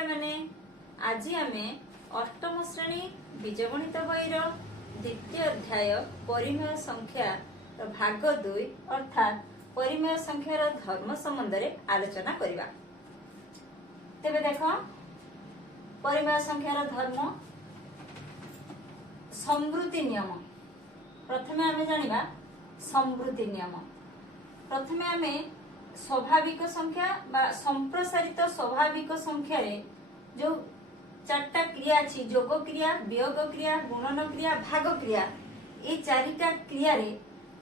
पिलामाने आज आमे अष्टम श्रेणी बीजगणित बईर द्वितीय अध्याय परिमेय संख्या भाग 2 अर्थात परिमेय संख्यार धर्म संबंध में आलोचना करिबा। तेबे देखो परिमेय संख्यार धर्म संवृत्ति नियम। प्रथमे आमे जानिबा संवृत्ति नियम। प्रथमे आमे स्वाभाविक संख्या बा संप्रसारित स्वाभाविक संख्या रे जो चारटा क्रिया अछि जोग क्रिया, वियोग क्रिया, गुणन क्रिया, भाग क्रिया, ए चारिटा क्रिया रे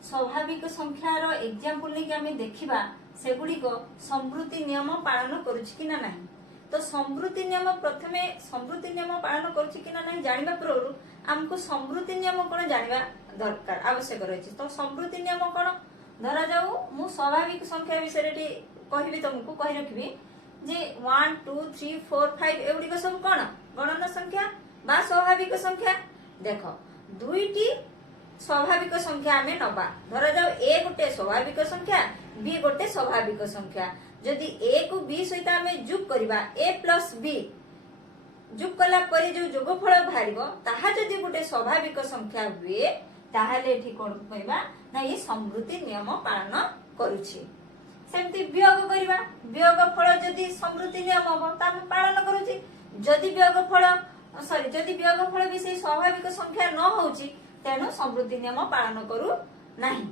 स्वाभाविक संख्यार एग्जांपल नै कि आमे देखिबा सेगुडी को संवृत्ति नियम पालन करूछि कि ना नाही। तो संवृत्ति नियम प्रथमे संवृत्ति नियम पालन करूछि कि ना नाही जानिबा पूर्व हमको संवृत्ति नियम कोन जानिबा दरकार आवश्यक रहिछि। तो संवृत्ति नियम कोन धरा जाऊ मु स्वाभाविक संख्या विषय रे कहबी तुमको कहि रखबी जे 1 2 3 4 5 एउडी को सब कोन गणन संख्या बा स्वाभाविक संख्या। देखो दुईटी स्वाभाविक संख्या हमें नबा धरा जाऊ ए गोटे स्वाभाविक संख्या बी गोटे स्वाभाविक संख्या। जदि ए को बी सहित हमें जोग करबा a प्लस b जोग कला परे जो जोगफल बाहरिबो ताहा जदि गोटे स्वाभाविक संख्या हुए ताहाले एठी कोन कहबा ना ये संवृत्ति नियम पालन करूछि। सेमति वियोग करबा वियोग फल जदि संवृत्ति नियम हो ता पालन करूछि। जदि वियोग फल भी से स्वाभाविक संख्या न होउछि तेनु संवृत्ति नियम पालन करू नाही।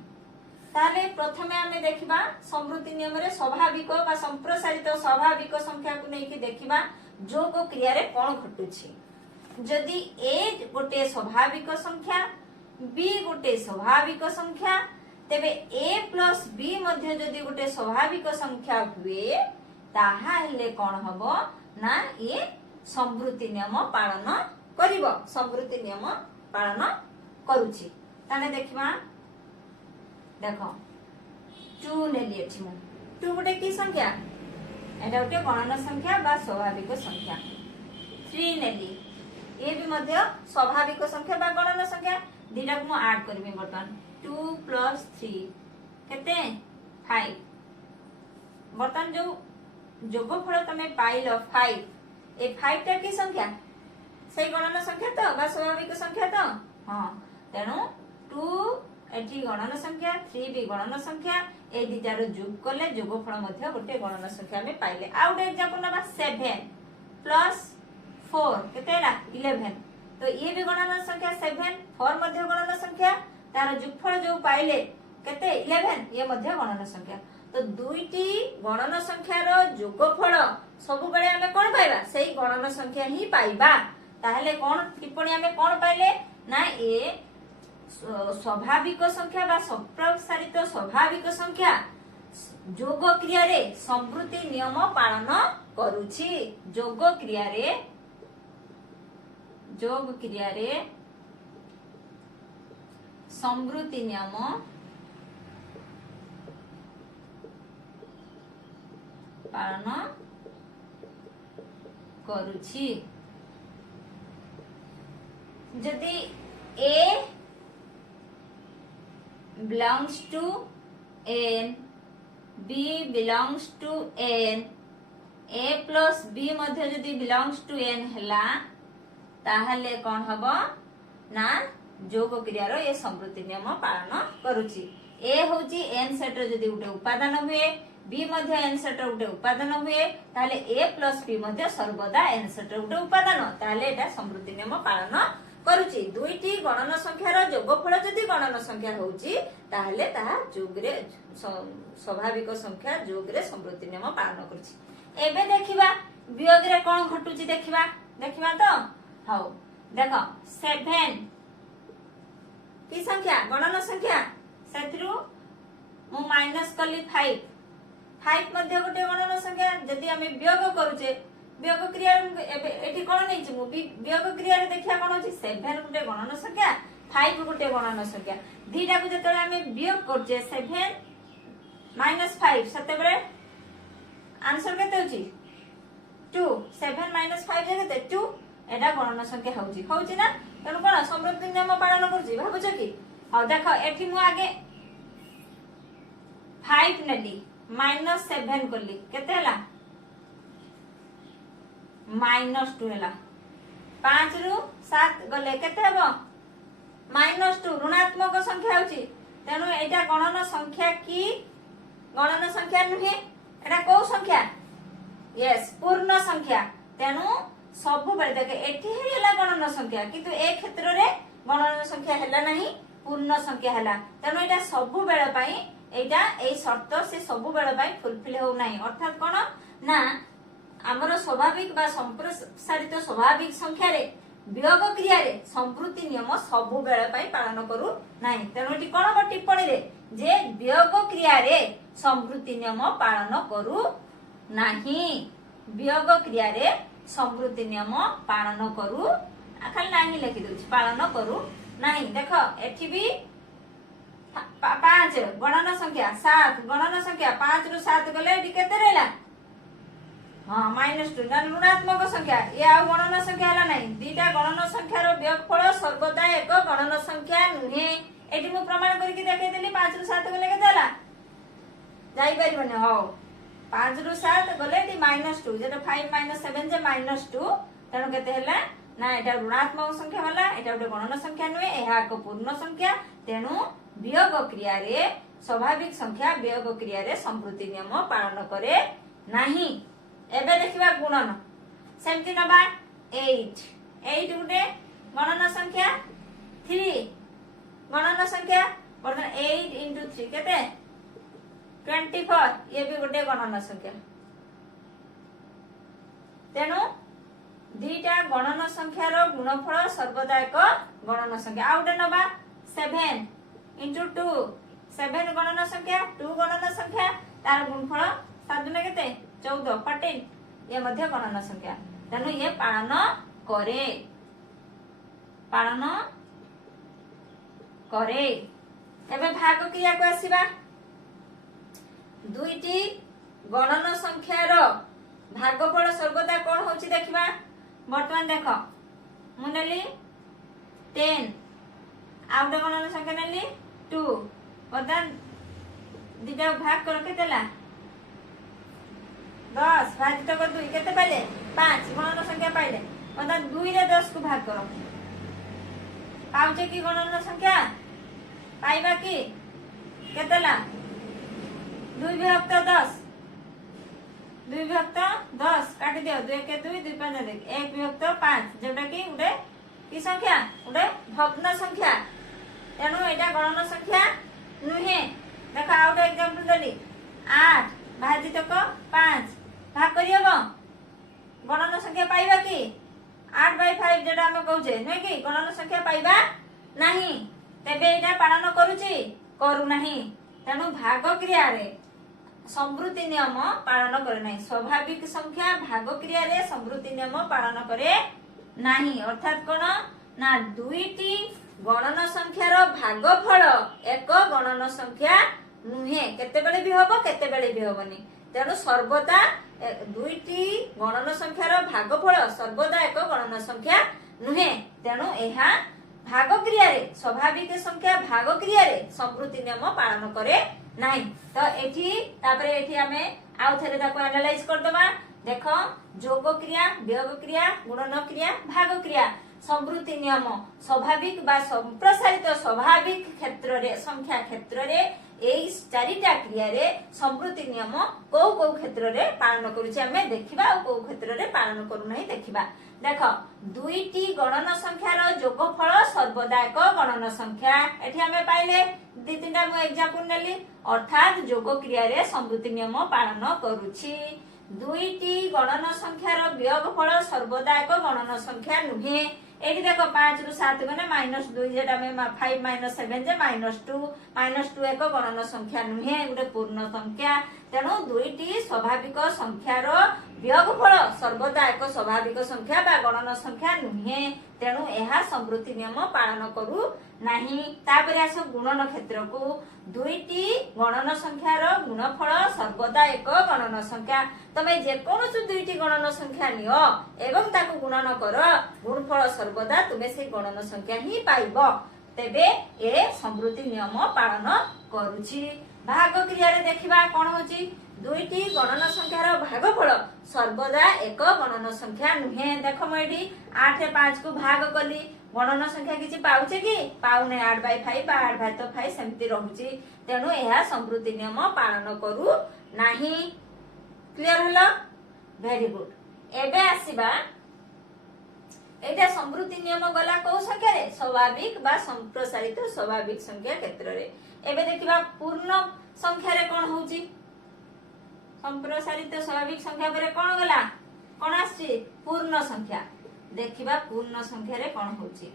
ताले प्रथमे आमे देखिबा संवृत्ति नियम रे स्वाभाविक बा संप्रसारित स्वाभाविक संख्या को नै कि देखिबा जोग क्रिया रे कोन घटुछि। जदि a गोटे स्वाभाविक संख्या b गोटे स्वाभाविक संख्या तेबे a प्लस b मध्य जदि गोटे स्वाभाविक संख्या हुए ताहा हेले कोन हबो ना ये संवृत्ति नियम पालन करिवो संवृत्ति नियम पालन करूछि। ताने देखिबा देखो 2 नेली अछि मु 2 गोटे की संख्या एटा गोटे गणन संख्या बा स्वाभाविक संख्या। 3 नेली ए भी मध्य स्वाभाविक संख्या बा गणन संख्या दिटा को ऐड करबे बर्तन 2 प्लस 3 केते 5 बर्तन जो जोगफल तमे पाइलो 5 ए 5 टा की संख्या सही गणन संख्या तो बा स्वाभाविक संख्या तो हां तेनु 2 एठी गणन संख्या 3 भी गणन संख्या ए दिटार जोग करले जोगफल मध्य गोटे गणन संख्या में पाइले। आ गोटे एग्जांपल नबा 7 प्लस 4 केतेला 11 तो ये भी गणन संख्या 7 4 मध्य गणन संख्या तार जोगफल जो पाइले केते 11 ये मध्य गणन संख्या। तो दुईटी गणन संख्यार जोगफल सब बेले हमें कोन पाइबा सेही गणन संख्या ही पाइबा। ताहले कोन टिप्पणी हमें कोन पाइले ना ए स्वाभाविक संख्या बा संप्रसारित स्वाभाविक संख्या जोग क्रिया रे संवृत्ति नियम पालन करूछि। जोग क्रिया रे संवृत्ति नियम पालन करूछि। जदि a belongs to n b belongs to n a plus b मध्य जदि belongs to n हला ताहले कोन हबो ना जोग क्रिया रो ये संवृत्ति नियम पालन करूछि। a होची n सेट रो जदि उटे उपादान हुए b मध्य n सेट रो उटे उपादान हुए ताहले a plus b मध्य सर्वदा n सेट रो उटे उपादान ताहले एटा संवृत्ति नियम पालन करूछि। दुईटी गणन संख्यार जोगफल जदि गणन संख्या होउछि ताहले ताहा जोग रे स्वाभाविक संख्या जोग रे संवृत्ति नियम पालन करूछि। एबे देखिबा वियोग रे कोन घटुछि देखिबा तो हाउ देखो 7 की संख्या गणन संख्या सेथरु मु माइनस कली 5 मध्य गोटे गणन संख्या जदि हमें वियोग करूचे वियोग क्रिया एठी कोन नै छि मु वियोग क्रिया रे देखिया कोन होछि 7 गोटे गणन संख्या 5 गोटे गणन संख्या दीटा को जतले हमें वियोग करछे 7 - 5 सते बेले आंसर केते होछि 2 7 - 5 केते 2 एटा गणन संख्या होछि ना तेनु कोन संवृत्ति नियम पालन करछि भाबुछ कि हां देखो एठी मु आगे 5 नेली -7 करली केते हला -2 है 5 रु 7 गले केते हबो -2 ऋणात्मक संख्या होची तेनु एटा गणन संख्या की गणन संख्या नुहे एटा को संख्या यस पूर्ण संख्या तेनु सब बेले देखे एठी हेला गणन संख्या किंतु ए क्षेत्र रे गणन संख्या हेला नहीं पूर्ण संख्या हेला तेनु एटा सब बेले पई एटा ए शर्त से सब बेले पई फुलफिल हो नहीं अर्थात कोन ना हमर स्वाभाविक बा संप्रसारित स्वाभाविक संख्या रे वियोग क्रिया रे संवृत्ति नियम सब बेले पई पालन करू नहीं तेनु एटी कोन को टिप्पणी रे जे वियोग क्रिया रे संवृत्ति नियम पालन करू नहीं वियोग क्रिया रे संवृत्ति नियम पालन करू खाली नहीं लिखि दउछ पालन करू नहीं देखो एठी भी 5 गणन संख्या 7 गणन संख्या 5 रु 7 गले एठी केते रहला हां -2 ऋणात्मक संख्या ये आ गणन संख्या हला नहीं दीटा गणन संख्या रो वियोगफल सर्वदा एक गणन संख्या नुहे एठी मु प्रमाण करिकि देखाइ देली 5 रु 7 गले केते हला जाई परिबने हो 5 रु 7 गले एठी -2 जेटा 5 7 जे -2 तेणु केते हला ना एटा ऋणात्मक संख्या हला एटा गोटे गणन संख्या नुहे एहा एक पूर्ण संख्या तेणु वियोग क्रिया रे स्वाभाविक संख्या वियोग क्रिया रे संवृत्ति नियम पालन करे नाही एबे देखिबा गुणन सेमति नबा 8 गोटे गणन संख्या 3 गणन संख्या बर्तन 8 into 3 केते 24 ये भी गोटे गणन संख्या तेणु दीटा गणन संख्या रो गुणफल सर्वदा एक गणन संख्या आ गोटे नबा 7 into 2 7 गणन संख्या 2 गणन संख्या तार गुणफल 7 दुने केते 14 14 ये मध्य गणन संख्या तेणु ये पालन करे एबे भाग क्रिया को आसीबा दुईटी गणन संख्या रो भागफल सर्वदा कोन होची देखिबा वर्तमान देखो मु नेली 10 आउटे गणन संख्या नेली 2 वर्तमान दिटा भाग करो केतेला 10 भाजित कर 2 केते पाइले 5 गणन संख्या पाइले वर्तमान 2 रे 10 को भाग करो पाउचे की गणन संख्या पाइबा की केतेला 2 विभक्त 10 2 विभक्त 10 काटी दियो 2 के 2 2 5 देख 1 विभक्त 5 जेटा की उडे की संख्या उडे भग्न संख्या तेणु एटा गणन संख्या नुहे देखो आउट एग्जांपल देली 8 भाजित को 5 भाग करियबो गणन संख्या पाइबा की 8/5 जेटा हम कहूचे नै की गणन संख्या पाइबा नाही तेबे एटा पालन करूची करू नाही तेणु भाग क्रिया रे संवृत्ति नियम पालन करे नाही स्वाभाविक संख्या भाग क्रिया रे संवृत्ति नियम पालन करे नाही अर्थात कोन ना दुईटी गणन संख्या रो भागफल एक गणन संख्या नुहे केते बेले भी होबो केते बेले भी होबनी तेणु सर्वदा दुईटी गणन संख्या रो भागफल सर्वदा एक गणन संख्या नुहे तेणु एहा भाग क्रिया रे स्वाभाविक संख्या भाग क्रिया रे संवृत्ति नियम पालन करे नाही तो एठी तापरे एठी हमें आउ थरे ताको एनालाइज कर दबा देखो जोग क्रिया वियोग क्रिया गुणन क्रिया भाग क्रिया संवृत्ति नियम स्वाभाविक बा संप्रसारित स्वाभाविक क्षेत्र रे संख्या क्षेत्र रे एई चारिटा क्रिया रे संवृत्ति नियम को क्षेत्र रे पालन करूची हमें देखिबा और को क्षेत्र रे पालन करू नहीं देखिबा देखो दुईटी गणन संख्या रो जोगफल सर्वदा एक गणन संख्या एठी हमें पाइले दी तीनटा मु एग्जांपल नेली अर्थात जोग क्रिया रे संवृत्ति नियम पालन करूची दुईटी गणन संख्या रो वियोगफल सर्वदा एक गणन संख्या नुहे एठी देखो 5 रु 7 गने -2 जेटा में 5 7 जे -2 एक गणन संख्या नुहे गुटे पूर्ण संख्या तेणु दुईटी स्वाभाविक संख्या रो वियोगफल सर्वदा एक स्वाभाविक संख्या बा गणन संख्या नुहे तेणु एहा संवृत्ति नियम पालन करू नाही तापरे आस गुणन क्षेत्र को दुईटी गणन संख्या रो गुणफल सर्वदा एक गणन संख्या तमे जे कोनोस दुईटी गणन संख्या नियो एवं ताको गुणन कर गुणफल सर्वदा तुमे से गणन संख्या ही पाइबो तेबे ए संवृत्ति नियम पालन करूची भाग क्रिया रे देखिबा कोन होची दुईटी गणन संख्यार भागफल सर्वदा एक गणन संख्या नुहे। देख मुझे 8 रे 5 को भाग कली गणन संख्या किसी पाउचे कि पाउने 8/5 बा 8/5 सेमती रहूची। तेणु यह संवृत्ति नियम पालन करू नाही। Clear hello? Very good. एबे आसीबा एटा संवृत्ति नियम गला को संख्या रे स्वाभाविक बा संप्रसारित स्वाभाविक संख्या क्षेत्र रे। एबे देखिबा पूर्ण संख्या रे कोन होउची? संप्रसारित स्वाभाविक संख्या परे कोन गला? कोन आसी? पूर्ण संख्या। देखिबा पूर्ण संख्या रे कोन होउची?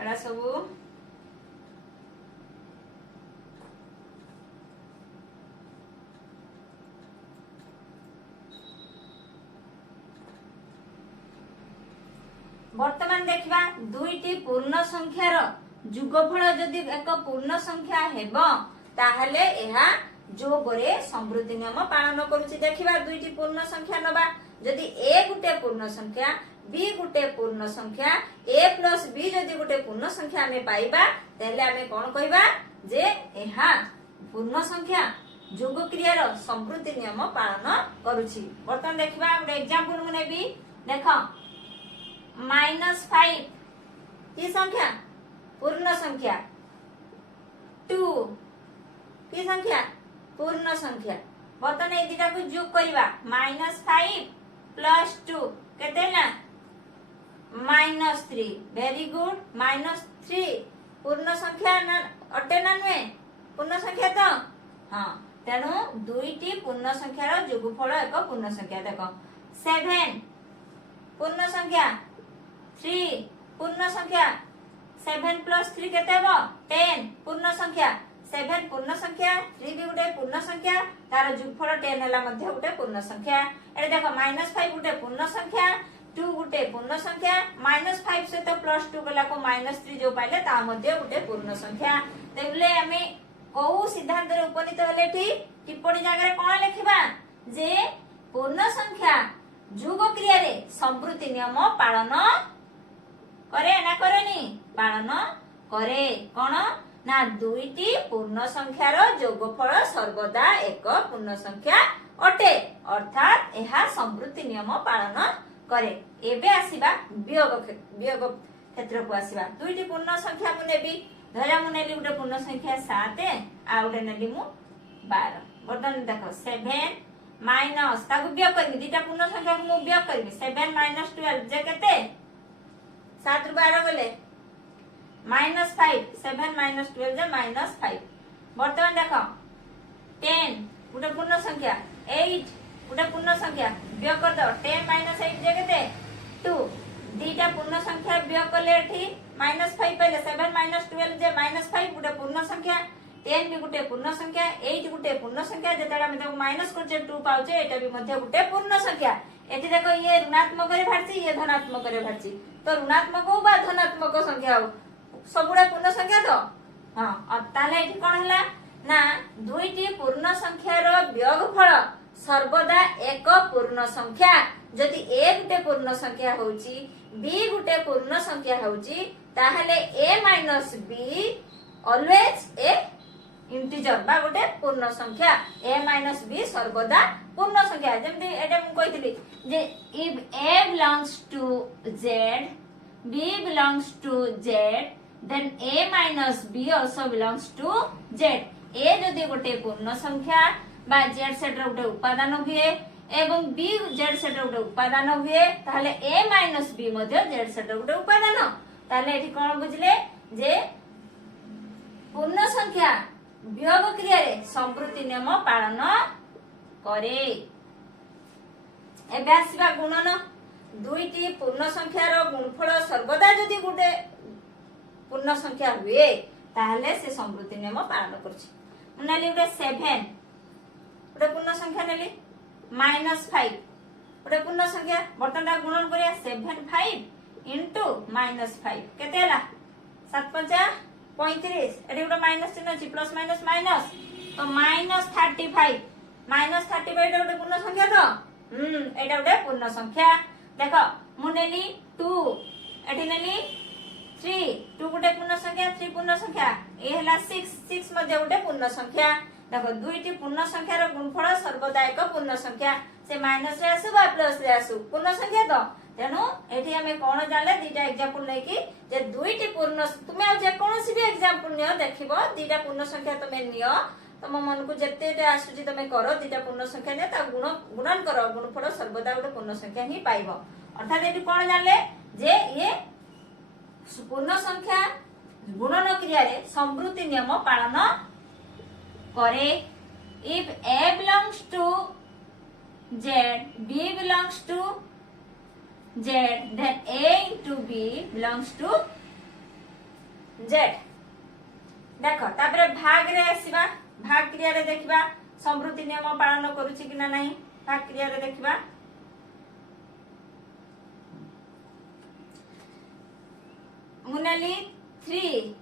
एडा सबु वर्तमान देखिबा दुईटी पूर्ण संख्यार जुगफल जदि एक पूर्ण संख्या हेबो ताहले एहा जोगरे संवृत्ति नियम पालन करूची। देखिबा दुईटी पूर्ण संख्या नबा जदि a गुटे पूर्ण संख्या b गुटे पूर्ण संख्या a प्लस b जदि गुटे पूर्ण संख्या हमें पाइबा तेले हमें कोन कहबा जे एहा पूर्ण संख्या जोग क्रियार संवृत्ति नियम पालन करूची। वर्तमान देखिबा गुटे एग्जांपल मने भी देखो -5 की संख्या पूर्ण संख्या 2 की संख्या पूर्ण संख्या। बर्तमान ए दिटा को जोग करबा -5 प्लस 2 केते ना -3। Very good. -3 पूर्ण संख्या ना अटे ना नुए पूर्ण संख्या तो हां तेनु दुईटी पूर्ण संख्यार जोगफल एक पूर्ण संख्या। देखो 7 पूर्ण संख्या 3 पूर्ण संख्या 7 प्लस 3 केते हो 10 पूर्ण संख्या 7 पूर्ण संख्या 3 भी गुटे पूर्ण संख्या तार जोगफल 10 हला मध्ये गुटे पूर्ण संख्या। एडे देखो -5 गुटे पूर्ण संख्या 2 गुटे पूर्ण संख्या -5 से तो +2 गला को -3 जो पाइले ता मध्ये गुटे पूर्ण संख्या। तेबले हमें को सिद्धांत रे उपनीत होले ठीक टिप्पणी जगह रे कोन लिखिबा जे पूर्ण संख्या जोग क्रिया रे संवृत्ति नियम पालन करे ना करेनी? पालन करे। कोन ना दुईटी पूर्ण संख्यार जोगफल सर्वदा एक पूर्ण संख्या अटे अर्थात एहा संवृत्ति नियम पालन करे। एबे आसीबा वियोग क्षेत्र को आसीबा। दुईटी पूर्ण संख्या मु नेबी धरा मु नेली गुटे पूर्ण संख्या 7 आ गुटे नेली मु 12। वर्तमान देखो 7 माइनस ताकु वियोग करबी दीटा पूर्ण संख्या को मु वियोग करबी 7 - 12 जे केते 7 रु 12 गले -5 7 - 12 जे -5। वर्तमान देखो 10 गुटे पूर्ण संख्या 8 गुटे पूर्ण संख्या वियोग कर दो 10 - 8 जे केते 2 दीटा पूर्ण संख्या वियोग करले एठी -5 पहिले 7 - 12 जे -5 गुटे पूर्ण संख्या 10 भी गुटे पूर्ण संख्या 8 गुटे पूर्ण संख्या जेतेडा हम देखो माइनस करचे 2 पाउचे एटा भी मध्य गुटे पूर्ण संख्या। एठी देखो ये ऋणात्मक रे भारची ये धनात्मक रे भारची तो ऋणात्मक हो बा धनात्मक संख्या हो सबुडा पूर्ण संख्या तो हां अब ताले एठी कोन हला ना दुईटी पूर्ण संख्यार वियोगफल सर्वदा एक पूर्ण संख्या। जदि a गुटे पूर्ण संख्या होउची b गुटे पूर्ण संख्या होउची ताहले a - b always a integer बा गुटे पूर्ण संख्या a - b सर्वदा पूर्ण संख्या। जेमति एटा मु कहितली जे if a belongs to z b belongs to z then a - b also belongs to z। a जदि गुटे पूर्ण संख्या बा z सेट रो गुटे उपादान हुए एवं b z सेट रो गुटे उपादान हुए ताहले a - b मध्ये z सेट रो गुटे उपादान ताहले एठी कोन बुझले जे पूर्ण संख्या वियोग क्रिया रे संवृत्ति नियम पालन करे। एबे आसीबा गुणन। दुईटी पूर्ण संख्यार गुणफल सर्वदा जदि गुटे पूर्ण संख्या हुए ताहले से संवृत्ति नियम पालन करछि। मुनेली गुटे 7 गुटे पूर्ण संख्या नेली -5 गुटे पूर्ण संख्या बर्तन गुणन करिया 7 5 इनटू -5 केते हला 7 5 35 एटी गुटे माइनस चिन्ह अछि प्लस माइनस माइनस तो -35 -35 एटा गुटे पूर्ण संख्या तो एटा गुटे पूर्ण संख्या। देखो मु नेली 2 एटी नेली 3 2 गोटे पूर्ण संख्या 3 पूर्ण संख्या ए हला 6 6 मध्ये गोटे पूर्ण संख्या देखो दुईटी पूर्ण संख्यार गुणफल सर्वदा एक पूर्ण संख्या से माइनस रे आसु बा प्लस रे आसु पूर्ण संख्या तो तेनु एठी हमें कोन जानले दीटा एग्जांपल नै कि जे दुईटी पूर्ण तुमे जे कोनोसी भी एग्जांपल नियो देखिबो दीटा पूर्ण संख्या तमे नियो तम मन को जेते आसुची तमे करो दीटा पूर्ण संख्या ने ता गुणन करो गुणफल सर्वदा गोटे पूर्ण संख्या ही पाइबो अर्थात एठी कोन जानले जे ये पूर्ण संख्या गुणन क्रिया रे संवृत्ति नियम पालन करे if a belongs to z b belongs to z then a into b belongs to z देखो तापर भाग रे आसीबा भाग क्रिया रे देखिबा संवृत्ति नियम पालन करूची कि ना नहीं भाग क्रिया रे देखिबा मुनाली 3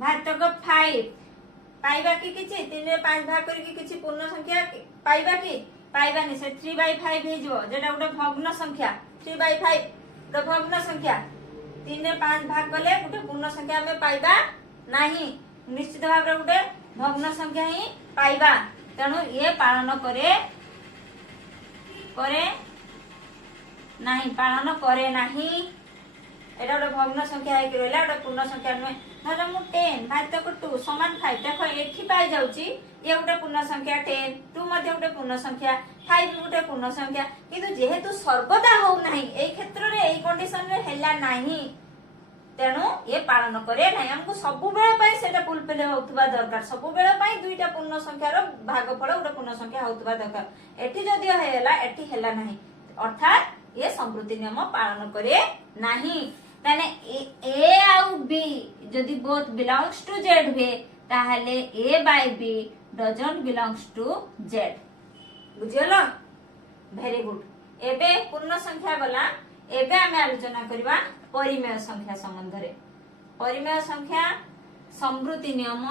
भातक 5 पाइबा कि किछि 3 रे 5 भाग करी कि किछि पूर्ण संख्या पाइबा कि पाइबानी से 3/5 हे जबो जेटा उडे भग्न संख्या 3/5 तो भग्न संख्या 3 रे 5 भाग कले उडे पूर्ण संख्या हमें पाइबा नाही निश्चित भाव रे उडे भग्न संख्या ही पाइबा तणु ये पालन करे नाही पालन करे नाही एटा उडे भग्न संख्या है कि रहला उडे पूर्ण संख्या में धर मु 10 भाग 2 समान 5 देखो एठी पाई जाउची ये गोटे पूर्ण संख्या 10 2 मध्ये गोटे पूर्ण संख्या 5 गोटे पूर्ण संख्या किंतु जेहेतु सर्वदा हो नाही एई क्षेत्र रे एई कंडीशन रे हेला नाही तेनु ये पालन करे नाही हमको सब बेले पाई सेटा फुलफिल होतबा दरकार सब बेले पाई दुईटा पूर्ण संख्यार भागफल गोटे पूर्ण संख्या होतबा दरकार एठी जदी हेला एठी हेला नाही अर्थात ये संवृत्ति नियम पालन करे नाही ताने ए आउ बी जदी बोथ बिलोंग्स टू जेड हुए ताहले A by B doesn't belongs to Z बुझियलो वेरी गुड एबे पूर्ण संख्या गला एबे हमें आलोचना करबा परिमेय संख्या संबंध रे परिमेय संख्या संवृत्ति नियम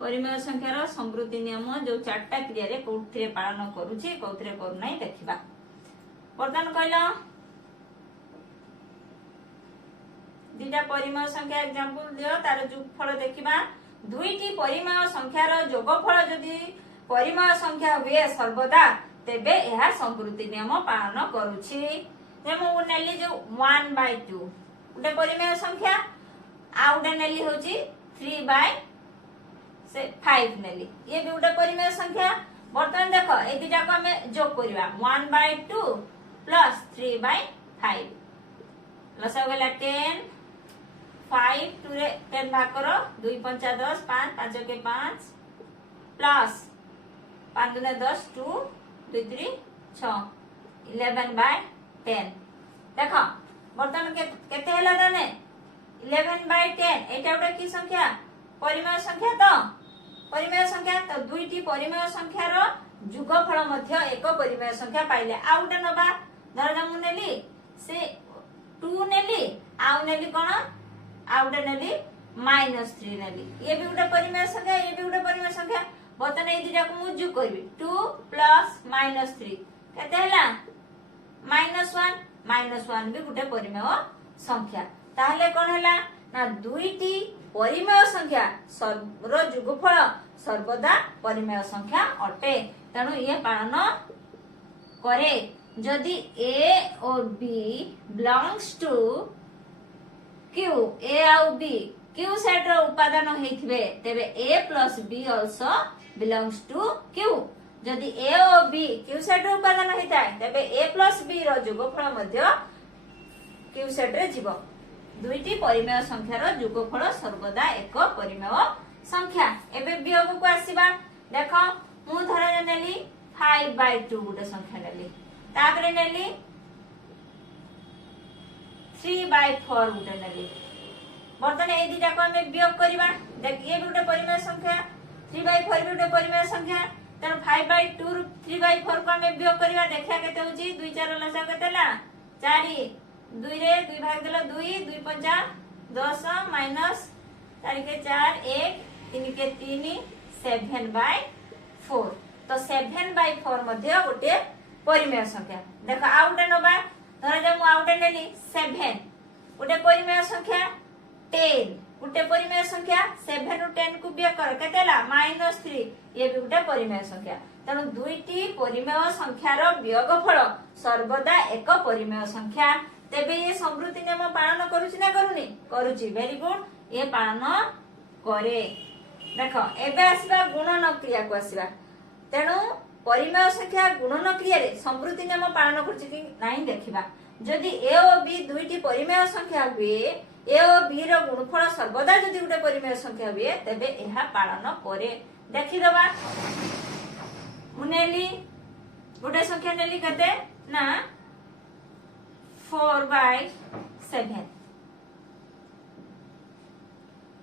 परिमेय संख्यार संवृत्ति नियम जो चारटा क्रिया रे कोथरे पालन करूची कोथरे करू नाही देखिबा वर्तमान कहलो दीटा परिमेय संख्या एग्जांपल दियो तार जोगफल देखिबा दुईटी परिमेय संख्यार जोगफल जदी परिमेय संख्या हुए सर्वदा तेबे एहा संवृत्ति नियम पालन करूची जेमु नेली जो 1/2 उडे परिमेय संख्या आ उडे नेली होची 3/5 नेली ये भी उडे परिमेय संख्या वर्तमान देखो ए दीटा को हमें जोग करबा 1/2 प्लस 3/5 प्लस हो गेला 10 5 2 रे 10 भाग करो 2 5 10 5 5 के 5 प्लस 5 2 10 2 2 3 6 11/10 देखो वर्तमान केते हला दाने 11/10 एटा उडे की संख्या परिमेय संख्या तो दुईटी परिमेय संख्यार जुगफल मध्य एक परिमेय संख्या पाइले आ उडे नबा धरजा मु नेली से 2 नेली आ नेली कोन आ उडे नेली -3 नेली ये भी उडे परिमेय संख्या ये भी उडे परिमेय संख्या बतन ए दिटा को मु जुग करबी 2 प्लस -3 केते हला -1 भी गुटे परिमेय संख्या ताहले कोन हला ना दुईटी परिमेय संख्या सर्व जुगफल सर्वदा परिमेय संख्या अटे तणु ये पालन करे जदि a और b belongs to q a और b q सेट रो उपादान हेथिबे तेबे a plus b also belongs to q जदि a और b q सेट रो उपादान हेताय तेबे a plus b रो जोगफल मध्य q सेट रे जीवो दुईटी परिमेय संख्यार जोगफल सर्वदा एक परिमेय संख्या एबे वियोग को आसीबा देखो मु धरे नेली 5/2 गुटे संख्या नेली तापरे नेली 3/4 गुटे नेली वर्तमान ए दिटा को हमें वियोग करबा देख ये गुटे परिमेय संख्या 3/4 भी गुटे परिमेय संख्या तन 5/2 रु 3/4 को हमें वियोग करबा देखिया केते होची 2 4 लसा केतेला 4 2 रे 2 भाग देला 2 2 5 10 माइनस 4 के 4 1 3 के 3 7/4 तो 7/4 मध्य गोटे परिमेय संख्या देखो आउटे नबा धर जे मु आउटे नेली 7 गोटे परिमेय संख्या 10 गोटे परिमेय संख्या 7 रु 10 को वियोग कर केते ला -3 ये भी गोटे परिमेय संख्या तेणु दुईटी परिमेय संख्यार वियोगफल सर्वदा एक परिमेय संख्या तेबे ये समृद्धि नियम पालन करूची ना करूनी करूची वेरी गुड ये पालन करे देख एबे आसीबा गुणन क्रिया को आसीबा तेणु परिमेय संख्या गुणन क्रिया रे समृद्धि नियम पालन करूची कि नाही देखिबा जदि ए और बी दुईटी परिमेय संख्या हुए ए और बी रो गुणफल सर्वदा जदि गोटे परिमेय संख्या हुए तेबे एहा पालन करे देखि दबा मुनेली गोटे संख्या नेली कते ना 4/7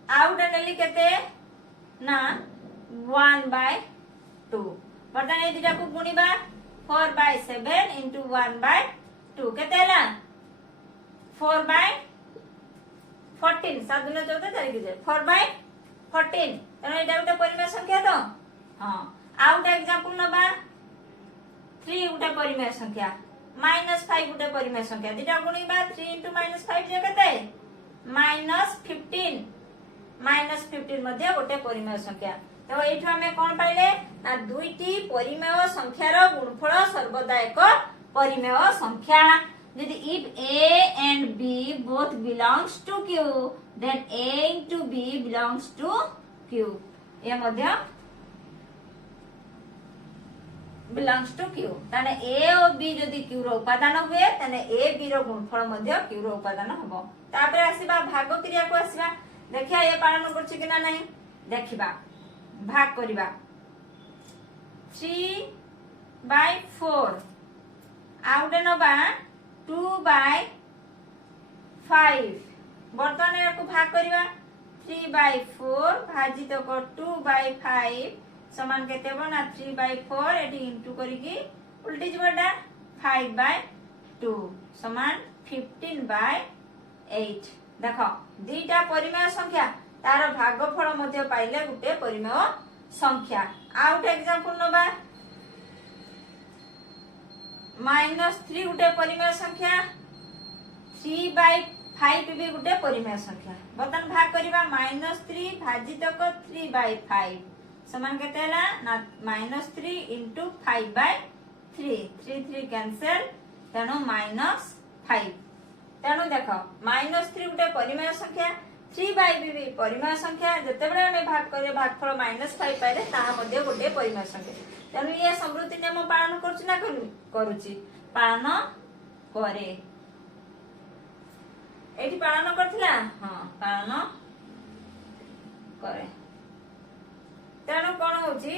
आउटे नेली कते ना 1/2 बर्तन ए दिटा को गुणीबा 4/7 into 1/2 केते हला 4/14 7 दिन 14 तारीख जे 4/14 तने एटा गोटे परिमेय संख्या तो हां आउट एग्जांपल नबा 3 गोटे परिमेय संख्या -5 गोटे परिमेय संख्या दिटा गुणीबा 3 into -5 जे केते -15 -15 मध्ये गोटे परिमेय संख्या तो एठो हमें कोन पाइले ना दुईटी परिमेय संख्यार गुणफल सर्वदा एक परिमेय संख्या यदि if a and b both belongs to q then a into b belongs to q ये मध्य belongs to q ताने a और b जदि q रो उपादान हुए ताने a b row गुणफल Madhya q रो उपादान हबो तापर आसीबा भाग क्रिया को आसीबा देखिया ये पालन करछि कि ना नहीं देखिबा भाग करिबा 3/4 आउटे नबा 2/5 बर्तन को भाग करिबा 3/4 भाजित को 2/5 समान केते हो ना 3/4 एटी इनटू करिकी उल्टी जबडा 5/2 समान 15/8 देखो दीटा परिमेय संख्या तार भागफल मध्य पाइले गुटे परिमेय संख्या आउट एग्जांपल नबा -3 गुटे परिमेय संख्या 3/5 भी गुटे परिमेय संख्या बर्तन भाग करिबा -3 भाजित को 3/5 समान केते हला ना -3 into 5/3 3 कैंसिल तेणु -5 तेणु देखो -3 गुटे परिमेय संख्या 3/5 भी परिमेय संख्या जते बेले हम भाग करे भागफल -5 पाइले ता मध्ये गोटे परिमेय संख्या तेणु ये समृद्धि नियम पालन करछु ना करूची पालन करे एठी पालन करथिला हां पालन करे तेणु कोन होची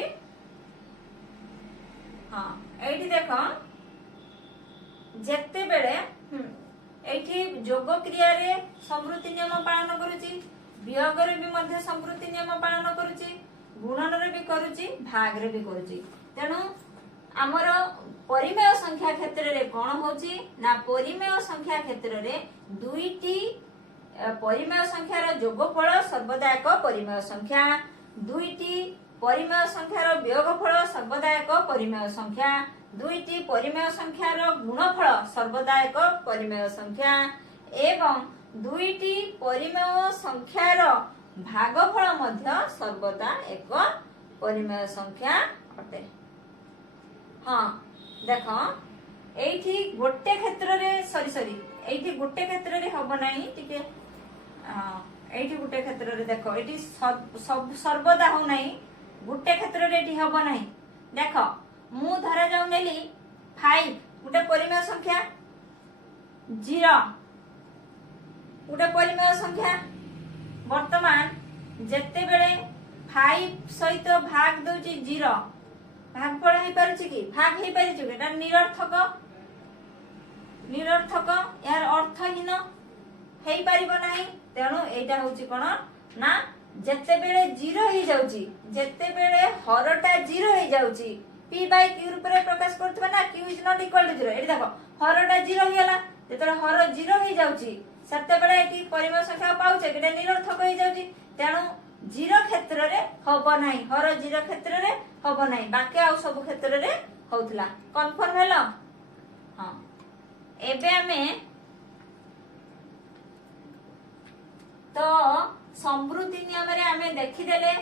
हां एठी देखो जते बेले एठी जोग क्रिया रे समृद्धि नियम पालन करूची वियोग रे भी मध्य समृद्धि नियम पालन करूची गुणन रे भी करूची भाग रे भी करूची तेणु हमर परिमेय संख्या क्षेत्र रे कोन होची ना परिमेय संख्या क्षेत्र रे दुईटी परिमेय संख्यार जोगफल सर्वदा एक परिमेय संख्या दुईटी परिमेय संख्यार वियोगफल सर्वदा एक परिमेय संख्या दुईटी परिमेय संख्यार गुणफल सर्वदा एक परिमेय संख्या एवं दुईटी परिमेय संख्यार भागफल मध्य सर्वदा एक परिमेय संख्या अटे हां देखो एठी गोटे क्षेत्र रे सॉरी एठी गोटे क्षेत्र रे हबो नाही टिके एठी गोटे क्षेत्र रे देखो एठी सब सर्वदा हो नाही गोटे क्षेत्र रे एठी हबो नाही देखो मु धरा जाऊ नेली 5 गोटे परिमेय संख्या 0 गोटे परिमेय संख्या वर्तमान जत्ते बेले 5 सहित भाग दोची 0 भागफल हे परछि कि भाग हे परिछि एटा निरर्थक यार अर्थहीन हेई परिबो नाही तेणु एटा होची कोन ना जत्ते बेले 0 हे जाउची जत्ते बेले हरटा 0 हे जाउची p by q रूप रे प्रकाश करथबा ना q is not equal to 0 एठी देखो हरटा 0 हेला जेतरे हर 0 हे जाउची सत्ते बेले एठी परिमेय संख्या पाउचे एटा निरर्थक हे जाउची तेणु 0 क्षेत्र रे हबो नाही हर 0 क्षेत्र रे हबो नाही बाकी आ सब क्षेत्र रे होतला कन्फर्म हेलो हां एबे हमें तो संवृत्ति नियम रे आमे देखिदेले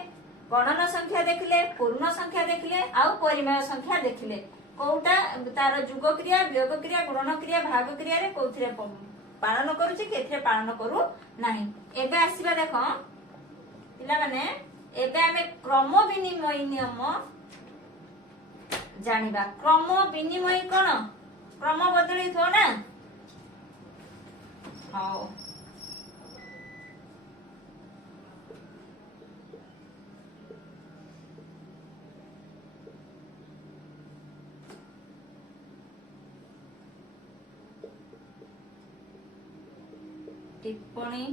गणन संख्या देखिले पूर्ण संख्या देखिले आउ परिमेय संख्या देखिले कोउटा तार जुग क्रिया वियोग क्रिया गुणन क्रिया भाग क्रिया रे कोउथिरे पालन करूची केथिरे पालन करू नाही। एबे आसीबा देखो पिला माने एबे आमे क्रम विनिमय नियम जानिबा। क्रम विनिमय कोन क्रम बदली थो ना हाओ टिप्पणी